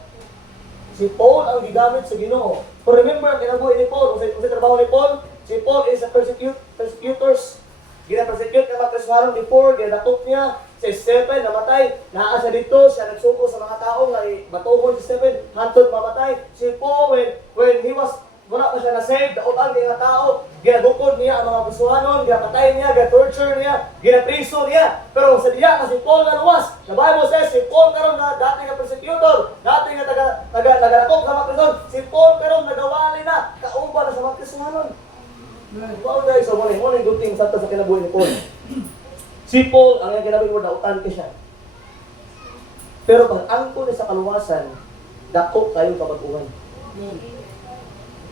Si Paul ang gigamit sa Ginoo. But remember, ang kinabuhi ni Paul, kung sa trabaho ni Paul, si Paul is a persecutors. Gina-persecute ng mga Kristohanon before, ginatop niya, si Stephen namatay, naa siya dito, siya nagsuko sa mga tao na batuhon si Stephen, hantod mamatay. Si Paul, when he was, wala pa siya na-save, daotan niya nga tao, ginagukod niya ang mga Kristohanon, ginapatay niya, gina-torture niya, gina-priso niya. Pero sa diya na si Paul na luwas, the Bible says, si Paul karon na dati nga persecutor, dati nga taga-nakop sa mga Kristohanon, si Paul karon nagawali na, kauban na sa mga Kristohanon. Wow guys, so morning good thing sa kinabuhi ni Paul. Si Paul, ang kinabuhi mo, dautan ka siya. Pero pag angko na sa kaluwasan, dako kayo kabaguhan.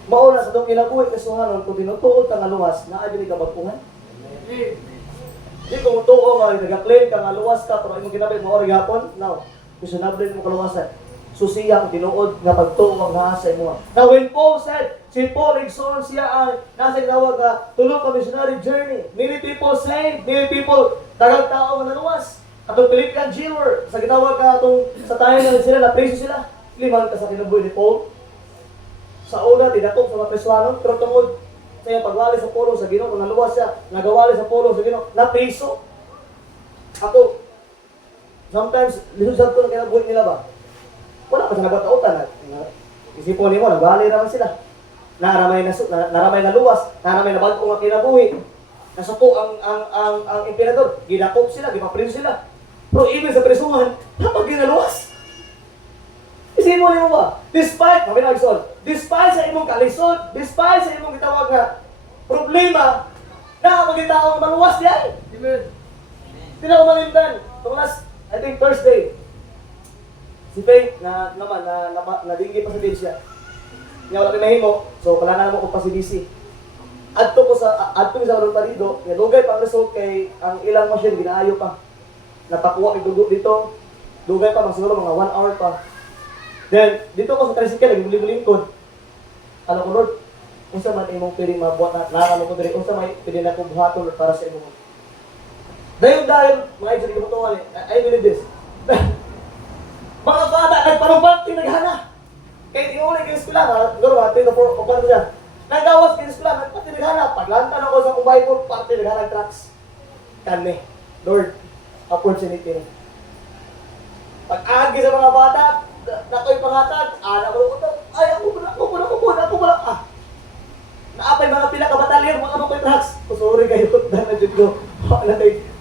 Mauna sa itong kinabuhi Kristohanon, kung tinutuod ka nga luwas, naagili ka baguhan. Di kung tuo nga, nag-claim ka nga luwas ka, pero imong kinabuhi mo ori hapon, now, kusunabli mo kaluwasan. Susiya ang tinuod nga pagtuo ang nasa imo. Now when Paul said, si Paul igsoon siya ang nasa ginawa ka tulong ka missionary journey. Many people saved, many people tagang tao nga naluwas. Atong Philippian jailer, sa ginawa ka atong sa tayo na sila, na-preso sila. Liman ka sa kinabuhi ni Paul. Sa una, tinatong sa mga Kristohanon, pero tungod sa iyang pagwali sa pulong sa Ginoo, kung naluwas siya, nagawali sa pulong sa Ginoo, na-preso. Ako, sometimes, lisod sa ito na kinabuhi nila ba? Wala pa sa nabatautan. Isipon niyo mo, nagbali naman sila. Naramay na luwas, naramay na bagong ang kinabuhi. Nasuko ang emperador, ginakop sila, gipapriso sila. Pero even sa prisuhan, napag ginaluwas. Isipon niyo ba? Despite sa imong kalisod, despite sa imong gitawag nga problema na magitaong maluwas yan. Amen. Tinaumalindan. Itong last, I think Thursday, si Faith na naman, nadinggi pa sa beach siya. Nga wala pinahimo, so kailangan naman ko pa si BC. Adto ko sa Lord Parido, nalugay pa ang result kay ang ilang machine, ginaayo pa. Napakuha yung dugo dito, lugay pa, siguro mga 1 hour pa. Then, dito ko sa tricycle, nagmuli-lingkod. Ano ko, Lord, unsa man imong piling mabuhat na nakakano ko diri, unsa may pili na ko buhaton para sa imong. Dahil, mga ibig ko tuwan I believe this. Mga bata, nagpanumpati, naghana. Kaya tingnan kayo eskwela, siguro mga 3 to 4, o paano siya. Nagawas kayo eskwela, nagpati naghana. Paglantan ako sa kong Bible, pati naghana tracks. Kani, Lord, opportunity. Pag-agi sa mga bata, nako'y panghatag, anak ko ito, ay, ako muna. Naapay mga pila ka batalyon, mga mako'y tracks. Sorry kayo, dahil na dyan ko.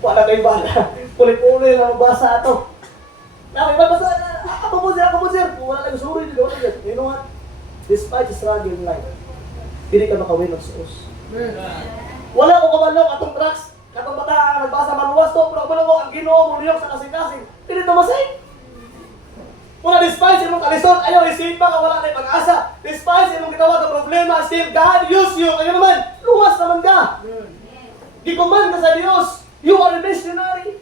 Wala kay bala. Puli-puli na mabasa ito. Nakay mabasa na, ako mo sir. Wala kang sorry dito. You know what? Despite the struggle in life, hindi ka makawin ng suos. Wala ko kabalok atong tracks. Katong bata ang nagbasa maluwas to, pero wala ko ang Ginoo mo niyok sa kasing-kasing. Hindi ito masay. Muna despite imong kalisod, ayaw isip pa ka wala na pag-asa. Despite imong gitawag ang problema, still God use you. Kaya naman, luwas naman ka. Gikuman ka sa Diyos. You are a missionary.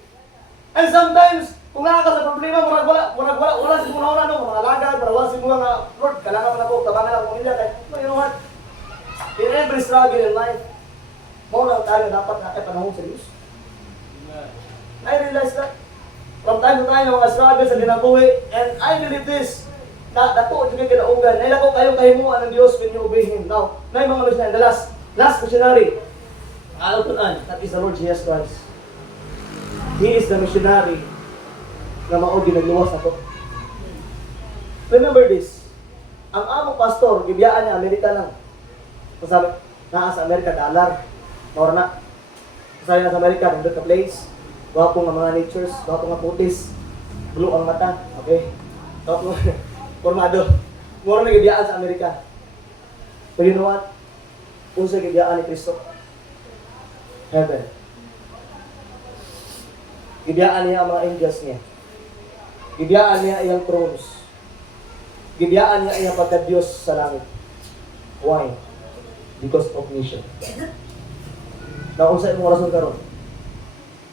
And sometimes, kung nga ka sa problema, wala si muna una, no? Mga lagad, wala si muna nga, Lord, kailangan mo na po, tabangan ako nila. Kaya, you know what? In every struggle in life, mo lang tayo dapat na panahon sa Diyos. I realize that from time to time, mga struggle sa ginabuhi, and I believe this, na dato, hindi kayo kinaugan, nailako kayong kahimuan ng Diyos when you obey Him. Now, na yung mga missionary, the last missionary, that is the Lord Jesus Christ. He is the missionary na maogi nagluwas ako. Remember this, ang among pastor, gibiyaan niya, Amerika lang. Kasabi, naa sa Amerika, dollar, maura na. Kasabi na sa Amerika, nandun ka place, wapo nga mga natures, wapo nga putis, blue ang mata, okay? Wapo, formado. Maura na gibiyaan sa Amerika. But you know what? Unsa gibiyaan ni Kristo? Heaven. Gibiyaan niya ang mga angels niya. Gibiyaan niya iyang thrones. Gibiyaan niya iyang pagka-Diyos sa langit. Why? Because of mission. Naunsa imong rason karon?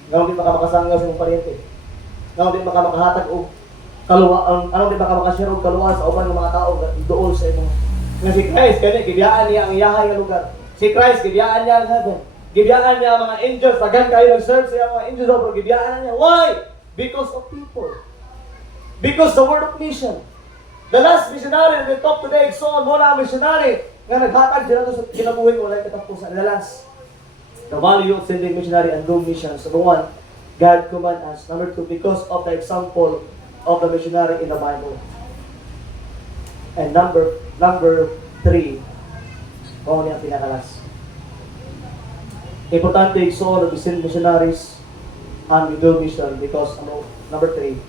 Ngayon di makamakasangga sa imong paryente. Ngayon di makamakatag og kaluwa, ano di makamakashare og kaluwa sa uban ng mga tao dool sa imong. Nga si Christ kani gibiyaan niya ang iyahay nga lugar. Si Christ gibiyaan niya ang heaven. Gibiyaan niya ang mga angels, tagan kayo nag-serve sa mga angels pero gibiyaan niya. Why? Because of people. Because the word of mission. The last missionary that we talk today, so mula ang missionary nga naghatag sila sa kinabuhi ko wala katapusan. The last, the value of sending missionary and doing missions. Number one, God command us. Number two, because of the example of the missionary in the Bible. And number three, kung ano yung pinakalas. Importante igsoon of send missionaries and we do mission because number three,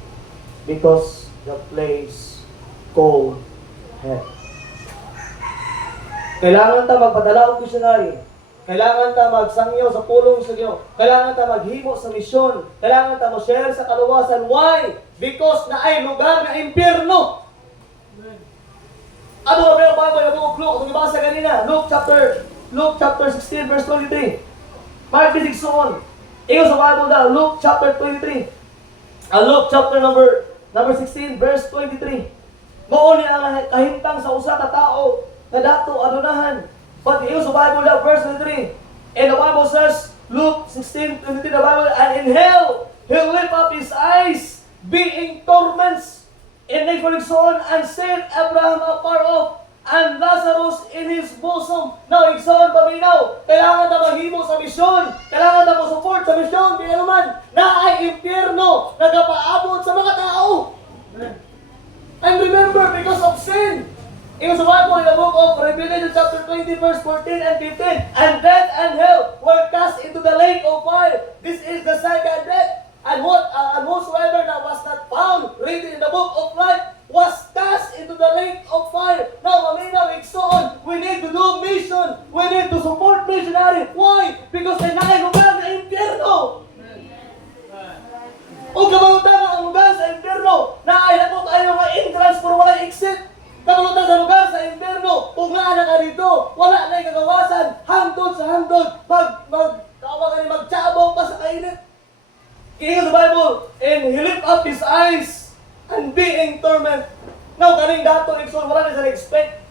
because the place called heaven. Kailangan ta magpadala og missionary. Kailangan ta magsangyaw sa pulong sa Ginoo. Kailangan ta maghimo sa misyon. Kailangan ta mo-share sa kaluwasan. Why? Because na ay lugar na impyerno. Ano ba yung Bible yung Luke? Kung ibasa kanina, Luke chapter 16 verse 23. Mark this on. Ingo sa Bible daw, Luke chapter 23. Luke chapter number 16 verse 23. Mao ni ang kahimtang sa usa ka tao na dato adunahan. But ingo sa Bible daw verse 23. And the Bible says, Luke 16:23, the Bible, and in hell he'll lift up his eyes, being torments, and they for son and save Abraham afar off, and Lazarus in his bosom. Now, igsoon paminaw, kailangan na maghimo sa misyon, kailangan na mo-support sa misyon, kaya naman, na ay impyerno, nagapaabot sa mga tao. And remember, because of sin, in the Bible, in the book of Revelation chapter 20, verse 14 and 15, and death and hell were cast into the lake of fire. This is the second death. And whosoever that was not found written in the book of life was cast into the lake of fire. Now, maminaw, igsoon, we need to do mission. We need to support missionary. Why? Because ay lugar na impyerno. O kabalutan ang lugar sa impyerno na ay ako tayo nga entrance pero wala exit. Kabalutan sa lugar sa impyerno, kung nga ka dito, wala na kagawasan, handod sa handod, magtsabaw pa sa kainit. Kaya sa Bible, and he lift up his eyes and being torment. Now, kaning dato, Nixon, wala na siya na-expect.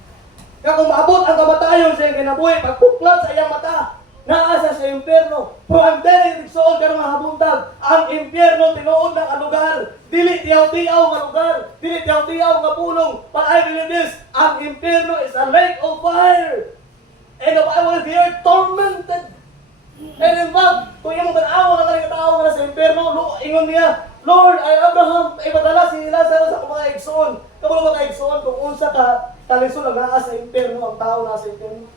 Kaya kung maabot ang kamatayon sa iyang kinabuhi, pagpuklat sa iyang mata, naasa sa impyerno. Pero ang dili, Nixon, karong mahabuntag, ang impyerno, tinuod ng lugar. Dili tiyaw-tiyaw nga lugar. Dili tiyaw-tiyaw nga pulong. But I believe this, ang impyerno is a lake of fire. And the Bible, they are tormented. And in fact, kung yung tanawa ng mga tao nga sa impyerno, ingon niya, Lord, ay Abraham, ipadala si Lazarus sa mga igsoon. Kapag mga igsoon, kung unsa ka, talisod ang naa sa impyerno, ang tao na sa impyerno.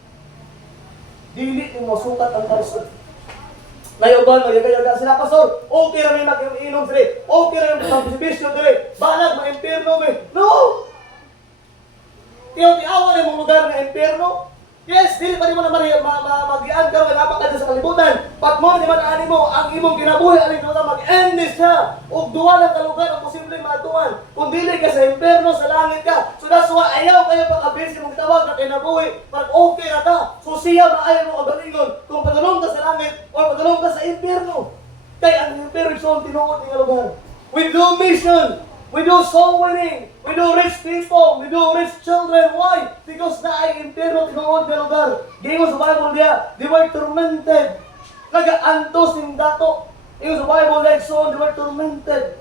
Dili mo sukat ang talisod. Nayoban, magyaga-yaga sila, Pastor, okay na may mag-inom sila, okay na may mag-bisibisyo sila, balag mga impyerno, no! Tiyaw-tiyawan yung mga lugar ng impyerno. Yes, dili pa rin mo naman mag-ian ka, napakada sa kalibutan. Pag mo, di man ani mo, ang imong kinabuhi, alin ko na mag-endless siya. O duwa lang kalugar ang posibleng matuan. Kung dili ka sa impyerno, sa langit ka. So that's why ayaw kayo pag-abis mong tawag na kinabuhi. Pag okay na ka, so siya maayaw mo kagalingon. Kung padulong ka sa langit, o padulong ka sa impyerno. Kaya ang impyerno yung tinuod ng lugar. We do mission. We do soul winning. We do rich people. We do rich children. Why? Because na ay impyerno tinuod nga lugar. Gingon sa Bible niya, they were tormented. Nagaantos ng dato. Gingon sa Bible like so, they were tormented.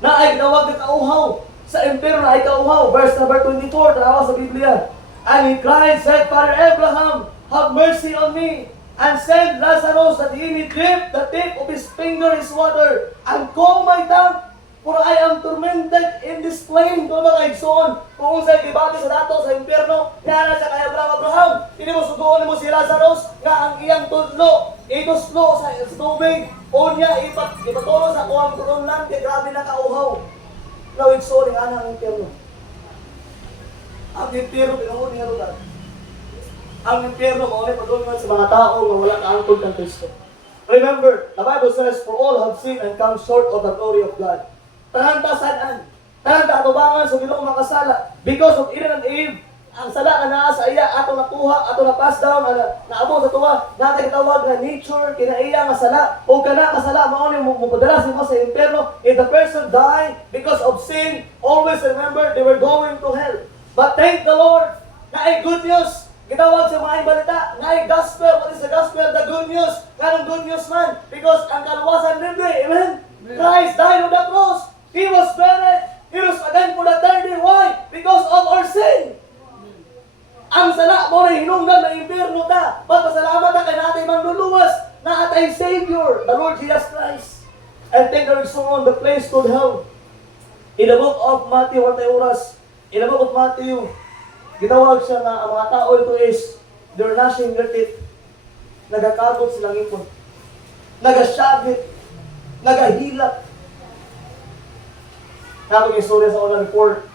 Na ay ginawag na kauhaw. Sa impyerno na ay kauhaw. Verse number 24, tanawa sa Biblia. And he cried, said, Father Abraham, have mercy on me. And send Lazarus that he may dip the tip of his finger in water and cool my tongue. For I am tormented in this flame. Kung mga igsoon, kung sa'y kibati sa dato sa impyerno, kaya sa kay Abraham, hindi mo sugoon mo si Lazarus, nga ang iyang tudlo, ituslo sa tubig, o niya ipatulo sa kuwang kurunlan, kaya grabe na kauhaw. Now igsoon, nga na ang impyerno. Ang impyerno, pinuhod nga lugar. Ang impyerno, maunay padulungan sa mga tao na wala kaangkod ng Kristo. Remember, the Bible says, for all have sinned and come short of the glory of God. Tananta saan? Tananta atubangan sa Ginoo makasala. Because of Eden and Eve, ang sala nga naa sa iya ato nakuha, ato na pass down, naabot sa tuwa, natay tawag na nature, kinaiya nga sala, o kana kasala mao ni mupadala sa sa impyerno. If the person died because of sin, always remember they were going to hell. But thank the Lord, na ay good news. Gitawag sa mga balita, na ay gospel. What is the gospel? The good news. Kanang good news man. Because ang kaluwasan libre. Amen? Christ died on the cross. He was buried. He was again for the third day. Why? Because of our sin. Ang sala mo na hinungdan na impyerno ta. Pagpasalamat na kay natin manluluwas na atay Savior, the Lord Jesus Christ. And take the song on the place called hell. In the book of Matthew, in the book of Matthew, gitawag siya na ang mga tao ito is they're gnashing their teeth. Nagakagot silang ipon. Nagasyagit. Nagahilak. Ako yung story sa una report.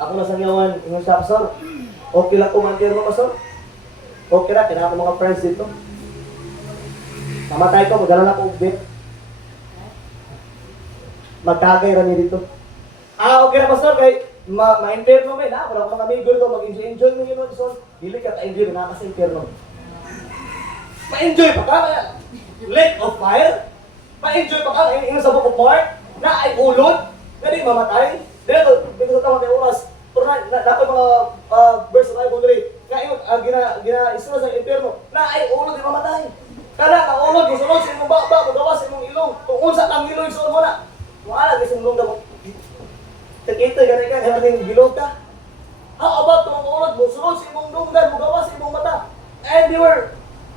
Ako na sa ngawan, ingon siya, Pastor. Okay lang kumantir mo, Pastor. Okay na, kailangan ko mga friends dito. Mamatay ko, magdala na ko ubit. Magkagay rami dito. Okay na, Pastor, kay ma-impyerno may na. Wala ko mga amigo dito, mag-enjoy mo yun, Pastor. Dili ka ka-enjoy, na ka sa impyerno. Ma-enjoy pa ka, kaya lake of fire. Ma-enjoy pa ka, ingon sa book of Mark, na ay ulod. Hindi mamatay. Dito, sa tawag ng oras. Pero dapat mga verse na Bible dito. Ngayon, gina-isura sa impyerno na ay ulod di mamatay. Kada ka ulod, gisunod sa imong baba, magawa sa imong ilong. Kung unsa kang ilong, isuod mo na. Wala, gisundong ka mo. Takita, ganun ka, ganun bilog ka. How about itong ulod mo? Sunod sa imong dunggan, magawa sa imong mata. And they were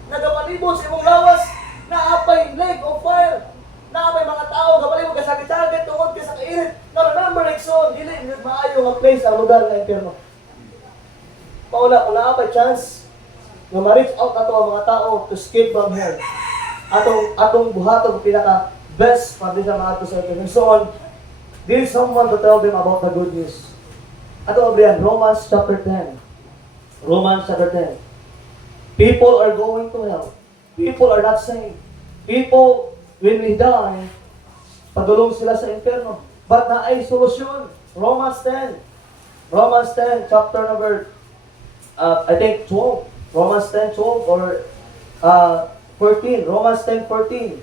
nagapalibot sa imong lawas na apay lake of fire. Na may mga tao, kapalibot ka sakit-sakit, tungod ka sa kainit. Now remember, like so, dili maayo nga place ang lugar ng impyerno. Paula, kung naapay chance, nga ma-reach out ato ang mga tao to escape from hell. Atong buhatong pinaka best para din sa mga ato sa impyerno. So on, there is someone to tell them about the good news. Ato Abrian, Romans chapter 10. Romans chapter 10. People are going to hell. People are not saved. People, when we die, padulong sila sa impyerno. But na ay solusyon. Romans 10. Romans 10, chapter number, I think 12. Romans 10, 12 or 14. Romans 10, 14.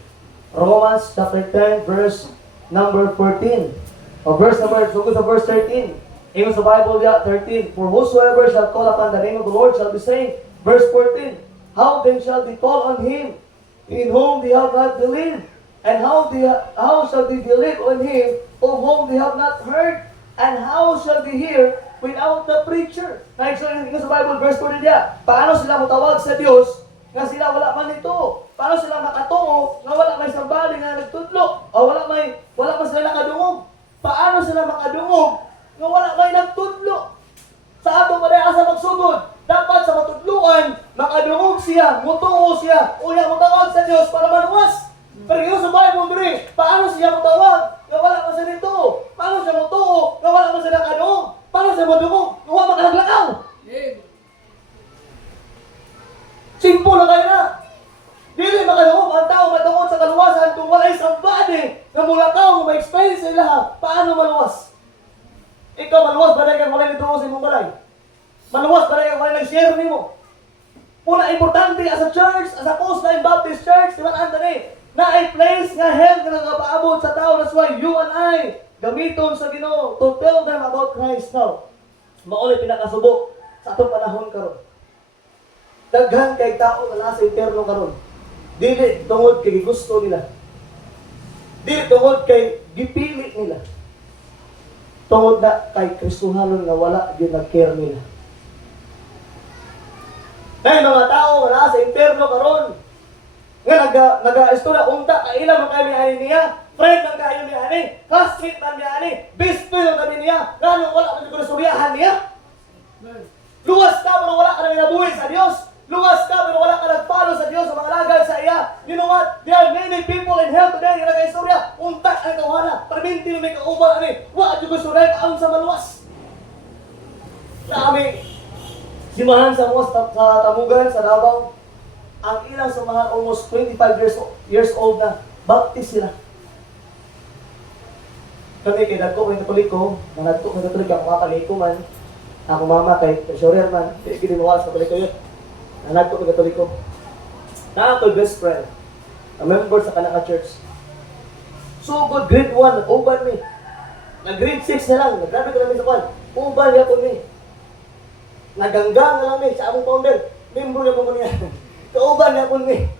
Romans chapter 10, verse number 14. O verse number, so sa verse 13. Ingon sa Bible diya, 13. For whosoever shall call upon the name of the Lord shall be saved. Verse 14. How then shall they call on him in whom they have not believed? And how shall they believe on him of whom they have not heard? And how shall they hear without the preacher? Like so, ingon sa Bible, verse 14 diya, paano sila matawag sa Diyos nga sila wala man nito? Paano sila makatungo nga wala may sambali nga nagtudlo? O wala man sila nakadungog? Paano sila makadungog nga wala may nagtudlo? Sa ato pa asa magsugod, dapat sa matudluan, makadungog siya, mutuo siya, unya mutawag sa Dios para maluwas. Pero yun sa Bible diri, paano siya mutawag nga wala man siya nito? Paano siya mutuo nga wala man siya nakadungog? Paano siya madungog nga wala makahaglakaw? Simple na kayo na. Dili makadungog ang tao matungod sa kaluwasan kung wala isang body nga mulakaw nga ma-explain sa ilaha paano maluwas. Ikaw maluwas ba na kang walay nituo sa imong balay? Maluwas ba na kang walay nag-share nimo? Una importante as a church, as a Coastline Baptist Church, di ba Anthony? Na ay place nga help nga nagapaabot sa tao. That's why you and I gamiton sa Ginoo to tell them about Christ now. Mauli pinakasubok sa atong panahon karon. Daghan kay tao nga nasa impyerno karon. Dili tungod kay gusto nila. Dili tungod kay gipili nila. Tungod na kay Kristohanon nga wala gyud nag-care nila. Kay mga tao nga nasa impyerno karon nga naga-istorya unta kaila man kay ani niya, friend man kayo ni ani, classmate man ni ani, best friend man niya, ngano wala man gyud istoryahan niya. Luwas ka pero wala ka nang nabuhi sa Dios. Luwas ka pero wala ka nagpalo sa Dios sa mga lagay sa iya. You know what? There are many people in hell today nga nag-istorya unta ang tawhana. Perminti may kauban ani, wa gyud istorya kaon sa maluwas. Nami simahan sa mga sa Tamugan sa Davao. Ang ilang sumahan almost 25 years old na, baptist sila. Kami kay dagko kay Katoliko, na nagto kay Katoliko ako makaliko man. Ako mama kay Shorer man, di gid mo sa Katoliko yun. Na nagto kay Katoliko. Na ako best friend, a member sa kanang church. So good, grade 1, uban mi. Na grade 6 na lang, naggrabe ko lang sa kwan. Uban yapon mi. Naganggang na lang mi sa among founder. Member na mo niya. Kauban na po ni.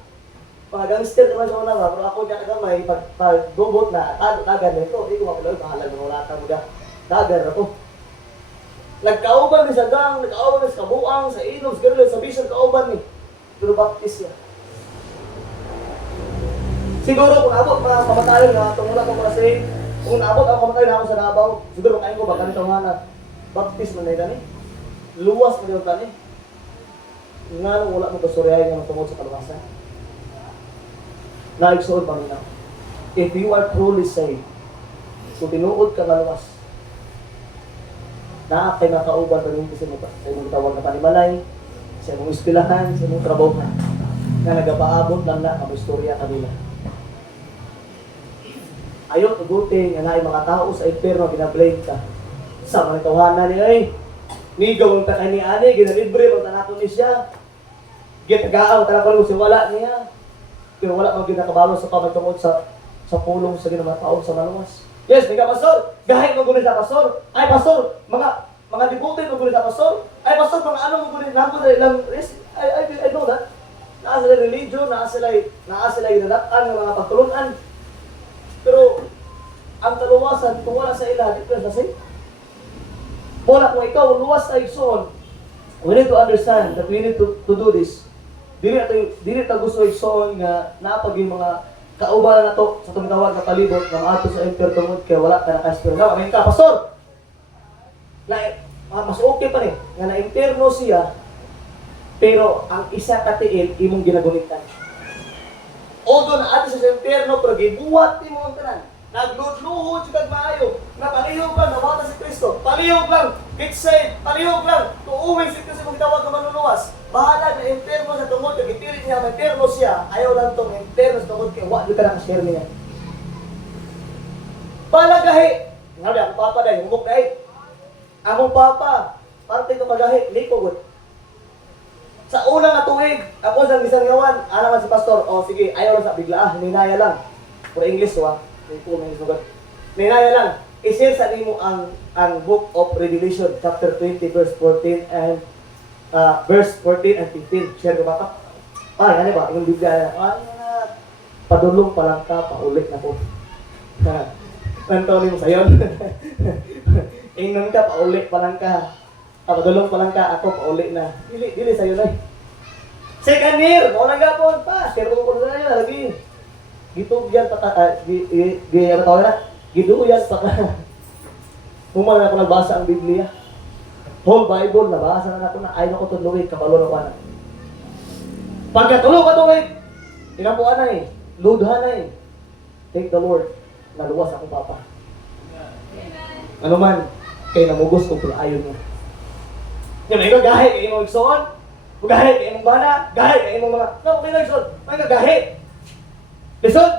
Mga gangster naman sa una, pero ako dyan nagamay, pag gubot na, tagan na ito, hindi ko makulog, mahalag na wala ka mo dyan. Tagan na po. Nagkauban ni sa gang, nagkauban ni sa kabuang, sa inom, sa gano'n, sa vision, kauban ni. Pero baptist niya. Siguro kung abot mga kamatayon na, itong wala kong kasi, kung abot ako kamatayon na ako sa Davao, siguro kain ko baka nito nga baptist man na ito ni. Luwas na ito ni. Nga nung wala mo kasuryahin nga matungod sa kaluwasan. Naigsuod ba nila? If you are truly saved, kung tinuod ka maluwas, kay nakauban pa rin sa imong tawag na panimalay, sa imong ispilahan, sa imong trabaho na nagapaabot lang na ang istorya kanila. Ayaw tugutin nga na mga tao sa impyerno ginablame ka. Sa mga tawanan niya ay nigaw ang takay ni ani, ginalibre ang tanato ni siya. Gitagaang tanakal mo si wala niya. Pero wala mang ginakabalo sa pagtungod sa pulong sa ginamataon sa maluwas. Yes, mga pastor, gahit magunin sa pastor. Ay pastor, mga dibutin magunin sa pastor. Ay pastor, mga ano magunin lang ko ilang I know that. Naa sila religion, naa sila ginadakan ng mga pagtulunan. Pero ang kaluwasan kung wala sa ila, di ka kasi. Mula kung ikaw, luwas ay igsoon, we need to understand that we need to do this. Dili ta gusto igsoon nga napaging mga kauban na to sa tumitawag na palibot na maato sa impyerno tungod kaya wala ka nakaspiro. Now, amin ka, pastor! Mas okay pa rin, nga na impyerno siya, pero ang isa katiil, imong ginagunitan. Although na ato sa impyerno, pero gibuhat imong ang tanan. Nagludluhod siya kag maayo, napalihog ka, nawata si Kristo. palihog lang, get saved, palihog lang, tuuwing si Kristo mong gitawag ka manuluwas. Bahala na impyerno sa tungkol, kag itilit niya, may impyerno siya, ayaw lang tong impyerno sa tungkol, kaya wala ka nakashare niya. Palagahi, nga niya, akong papa dahil, humok dahil. Akong papa, parte ito magahi, hindi ko good. Sa unang nga tuig, ako sa isang yawan, naman si pastor, sige, ayaw lang sa bigla, hinaya lang. For English, hindi ko may sugat. Hinaya lang, i-share sa nimo ang Book of Revelation, chapter 20, verse 14 and verse 14 and 15. Share ko ba ka? Ano ba? Yung Biblia, padulong pa lang ka, paulit na ko. Nantaw mo sa'yo. Ingnan ka, paulit pa lang ka. Padulong pa lang ka, ako paulit na. Dili sa'yo na. Second year, maulang gapon pa. Share ko na yun, lagi. Gitugyan pa ka, giduyan pa ka. Human na ako nagbasa ang Biblia. Whole Bible, nabasa na ako na ayaw ko tunluin, kabalo na ko na. Pagkatulo ka tuwing, inabuan na ludha na Thank the Lord, naluwas ako papa. Ano man, kay namugos kung pinaayon niya. Yan, may gahe kay imong igsoon, gahe kay imong bana, gahe kay imong mga, may nagsoon, may gahe. Lisod,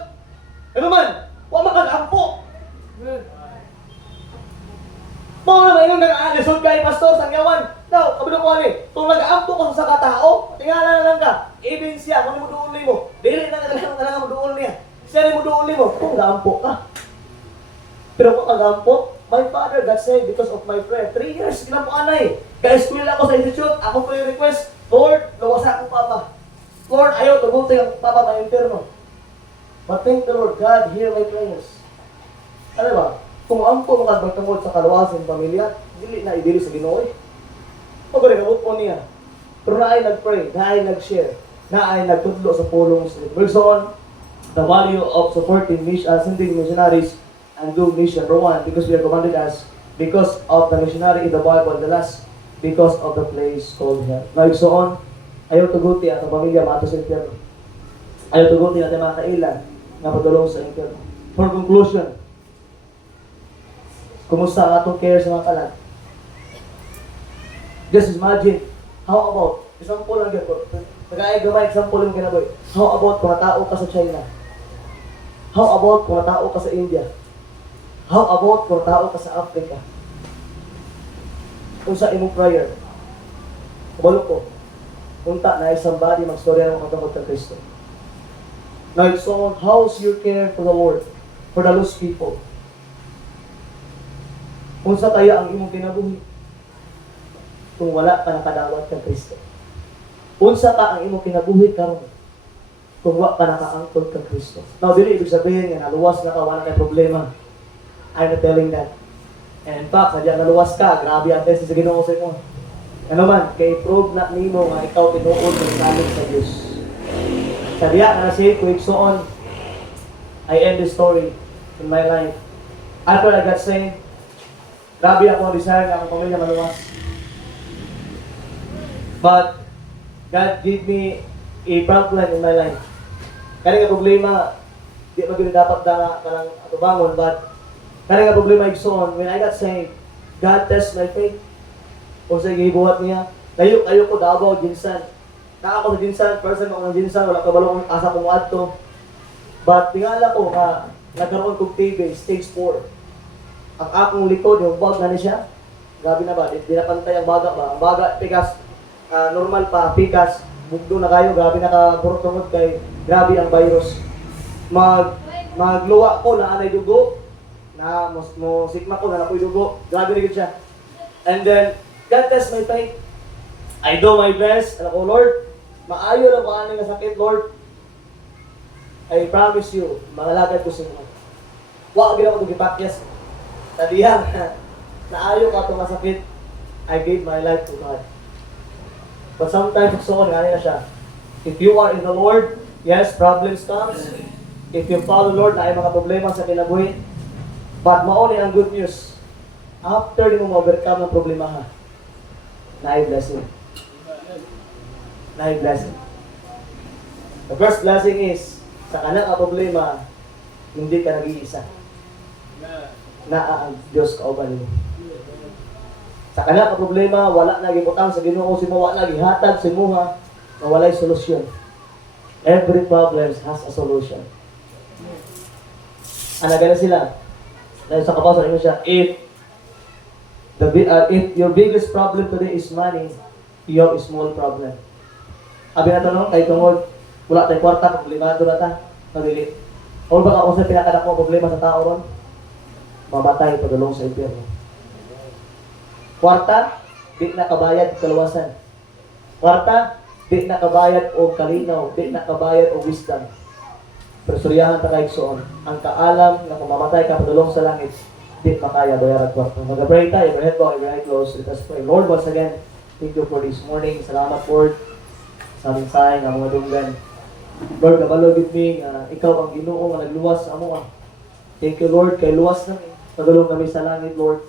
ano man, huwag makagampo. Mga na mainong nag-aalisod kayo, pastor, sangyawan. Now, kabilo ko kung nag-aampo ka sa katao, tingala na lang ka, ebensya, kung mo doon mo, dili na nga mo doon niya. Siya mo doon mo, kung nag-aampo ka. Pero kung nag-aampo, my father got saved because of my prayer. 3 years, kinampuan na Ka-school ako sa institute, ako po yung request, Lord, lawasa akong papa. Lord, ayaw, tubuti ang papa na interno. But thank the Lord, God, hear my prayers. Ano ba? Kung ampo mga magtungkol sa kaluwasan ng pamilya, dili na idili sa Ginoo. Pag rin, nabot po niya. Pero na ay nag-pray, na ay nag-share, na ay nagtudlo sa pulong sa person, the value of supporting sending missionaries and do mission. Number 1, because we are commanded as, because of the missionary in the Bible, the last, because of the place called hell. Now, igsoon, ayaw tuguti at ang pamilya maato sa impyerno. Ayaw tuguti natin mga kailan na padulong sa impyerno. For conclusion, kumusta ang atong care sa mga kalat? Just imagine, how about, example lang gito, nag-aay gamay, example lang ginaboy, how about kung tao ka sa China? How about kung tao ka sa India? How about kung tao ka sa Africa? Kung sa imong prayer, kabalo ko, punta na somebody mag-storya ng katungkol ng Kristo. Now, so, how's your care for the Lord, for the lost people? Kung sa kaya ang imong kinabuhi, kung wala ka nakadawat kang Kristo. Unsa ka ang imong kinabuhi karon kung wala ka nakaangkod kang Kristo. Now, dili ibig sabihin nga naluwas na ka, wala kay problema. I'm not telling that. And in fact, sadya naluwas ka, grabe ang test sa Ginoo sa imo. Ano man, kay prove na nimo nga ikaw tinuod ng salig sa Dios. Sadya na si quick soon, I end the story in my life. After I got saved, grabe ako ang desire nga akong pamilya maluwas. But, God gave me a problem in my life. Kaya nga problema, di ba gini dapat na kanang atubangon, but kaya nga problema igsoon, when I got saved, God test my faith. Kung sa gibuhat niya, layo ko Davao, Ginsan. Ako sa Ginsan, person ako ng Ginsan, wala ka balong asa kong adto. But tingala ko nga, nagkaroon kong TB, stage 4. Ang akong likod, yung bag na niya, grabe na ba, di na pantay ang baga ba? Ang baga, pikas, normal pa, pikas, bugdo na kayo, grabe nakaburot tungod kay, grabe ang virus. Magluwa ko na anay dugo, na mo sikma ko na napoy dugo, grabe rin siya. And then, God test my faith. I do my best, and ako, Lord, maayo lang kung ano nga sakit, Lord. I promise you, mangalagad ko sa inyo. Wag gina ko itong gipakyas. Tadiyang, naayo ka itong masakit, I gave my life to God. But sometimes, so nga na siya. If you are in the Lord, yes, problems comes. If you follow the Lord, na ay mga problema sa kinabuhi. But mauni ang good news. After mo ma-overcome ng problema ha, na ay blessing. Na ay blessing. The first blessing is, sa kanang problema, hindi ka nag-iisa. Na ang Diyos kauban mo. kana ka problema, wala na gibutang sa Ginoo si mo, wala gihatag si mo na walay solusyon. Every problem has a solution. Ana gana sila. Dahil sa kapasa inyo siya, if your biggest problem today is money, you have a small problem. Abi na tanong kay tungod wala tay kwarta, problemado na ta, kadili. O baka kung sa pinakadako problema sa tao ron, mamatay pagdulong sa impyerno. Kwarta, di na kabayad kaluwasan. Kwarta, di na kabayad o kalinaw, di na kabayad o wisdom. Pero suryahan ta kay Igsoon, ang kaalam na kung mamatay ka padulong sa langit, di makaya bayaran kwarta. Mag-pray tayo, every head bow, every eye closed. Let us pray. Lord, once again, thank you for this morning. Salamat, Lord, sa aming sayang, ang mga dunggan. Lord, kabalo with me, ikaw ang Ginoo nga nagluwas sa amo. Thank you, Lord, kay luwas namin. Padulong kami sa langit, Lord.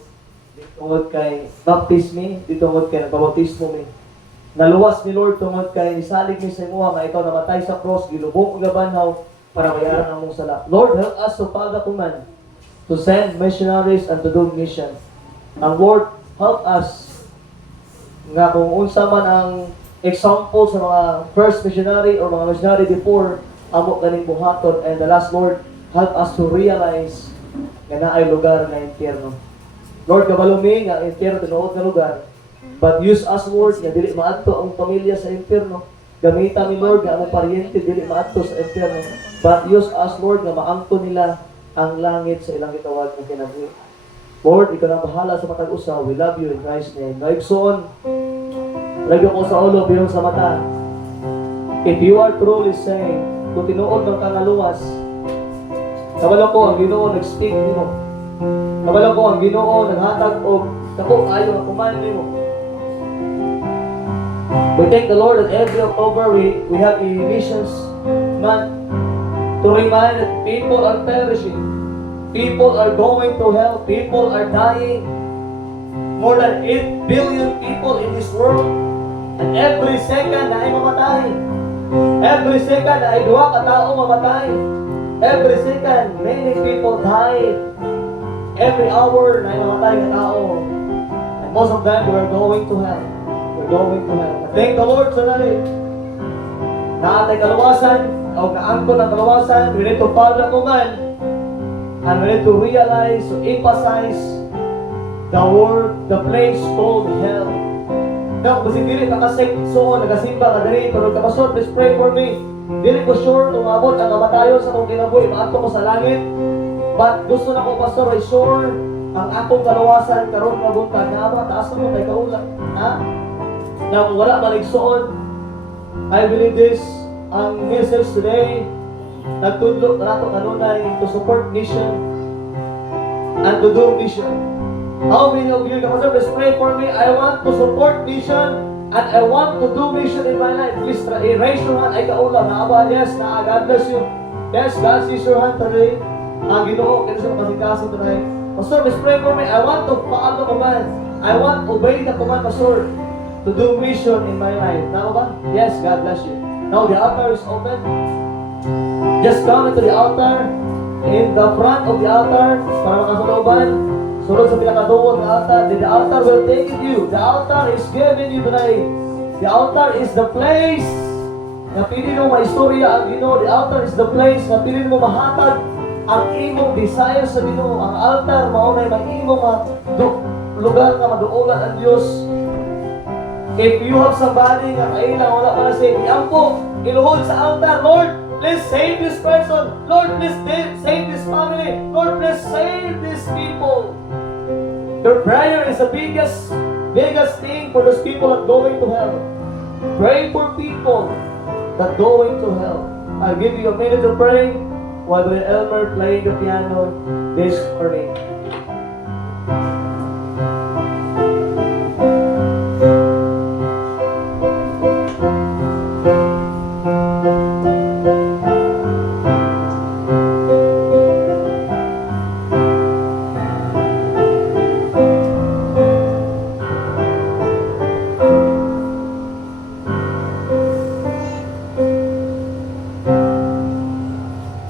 Tungod kay baptismi, tungod kay nagbabautismo mi. Naluwas ni Lord tungod kay nisalig mi sa imo nga ikaw namatay sa cross, gilubong ug gabanhaw para bayaran ang among sala. Lord, help us to pagdakuman, to send missionaries and to do mission. And Lord, help us nga kung unsa man ang example sa mga first missionary or mga missionary before amo ganing buhaton, and the last, Lord, help us to realize nga naay lugar nga impyerno. Lord, kabalo mi nga impyerno tinuod nga lugar, but use us, Lord, nga dili maadto ang pamilya sa impyerno. Gamita mi, Lord, nga ang paryente dili maadto sa impyerno, but use us, Lord, nga maangko nila ang langit sa ilang gitawag nga kinabuhi. Lord, ikaw na bahala sa matag usa. We love you in Christ's name. Naigsoon, lagyo ko sa ulo, biyong sa mata. If you are truly saying, kung tinuod ng kangaluwas, kabalo ko ang Ginoo nag-speak nimo. Kabalo ko ang Ginoo naghatag og dako ayo nga kumain nimo. We thank the Lord that every October we have a missions month to remind that people are perishing. People are going to hell. People are dying. More than 8 billion people in this world. And every second na ay mamatay. Every second na ay duwa ka tao mamatay. Every second, many people died. Every hour na ay mamatay ka tao. And most of them were going to hell. We're going to hell. Thank the Lord sa nalit. Na atay kaluwasan, o kaangko ng kaluwasan, we need to follow ko man. And we need to realize, to emphasize the word, the place called hell. Now, kasi dili nakasimba ka dali, pero kapastor, please pray for me. Dili ko sure kung abot ang kamatayon sa kong kinabuhi, maato ko sa langit. But gusto na ko, pastor, ay sure ang akong kaluwasan karon nga buntag nga ba taas mo kay kaula. Ha? Na kung wala maligsoon, I believe this ang message today nagtudlo na nato kanunay to support mission and to do mission. How many of you, kapastor, please pray for me. I want to support mission and I want to do mission in my life. Please raise your hand. Ay kaula na ba? Yes, na God bless you. Yes, God sees your hand today. Ang Ginoo kini sa kasing today. Pastor, please pray for me. I want to follow the command. I want to obey the command, pastor, to do mission in my life. Tama ba? Yes, God bless you. Now the altar is open. Just come into the altar, in the front of the altar, para makasuloban. Sunod sa pinakaduwag na altar. The altar will take you. The altar is given you today. The altar is the place na pili mo maistorya ang Ginoo. The altar is the place na pili mo mahatag ang imong desire sa Ginoo. Ang altar maunay may imong lugar na maduulan ang Dios. If you have somebody nga kailang wala para sa iampo, iluhod sa altar, Lord, please save this person. Lord, please save this family. Lord, please save these people. Your prayer is the biggest thing for those people that going to hell. Pray for people that going to hell. I'll give you a minute to pray while Brother Elmer playing the piano this morning.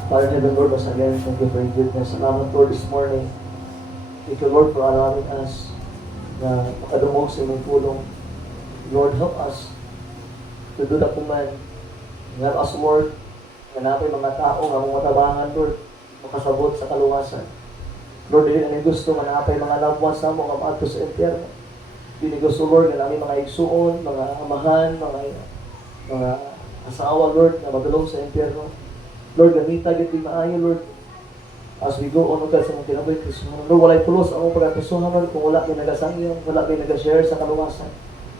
Father in heaven, Lord, once again, thank you for your goodness. Salamat, Lord, this morning. Thank you, Lord, for allowing us na makadungog sa imong pulong. Lord, help us to do the command. Help us, Lord, na natin mga tao nga mong matabangan, Lord, makasabot sa kaluwasan. Lord, dili na gusto nga napay mga loved ones na mo nga maato sa impyerno. Dili gusto, Lord, na namin mga igsuon, mga amahan, mga asawa, Lord, na magulong sa impyerno. Lord, gamita giti maayo, Lord, as we go on sa mga kinaboy Kristo. Lord, walay pulos ang pagkatusuhan, Lord, kung wala may nagasangyo, wala may nagashare sa kaluwasan.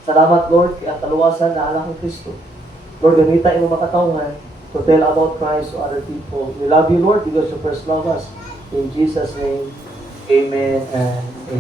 Salamat, Lord, kaya ang kaluwasan na alam ng Kristo. Lord, gamita yung makatauhan to tell about Christ to other people. We love you, Lord, because you first love us. In Jesus' name, amen and amen.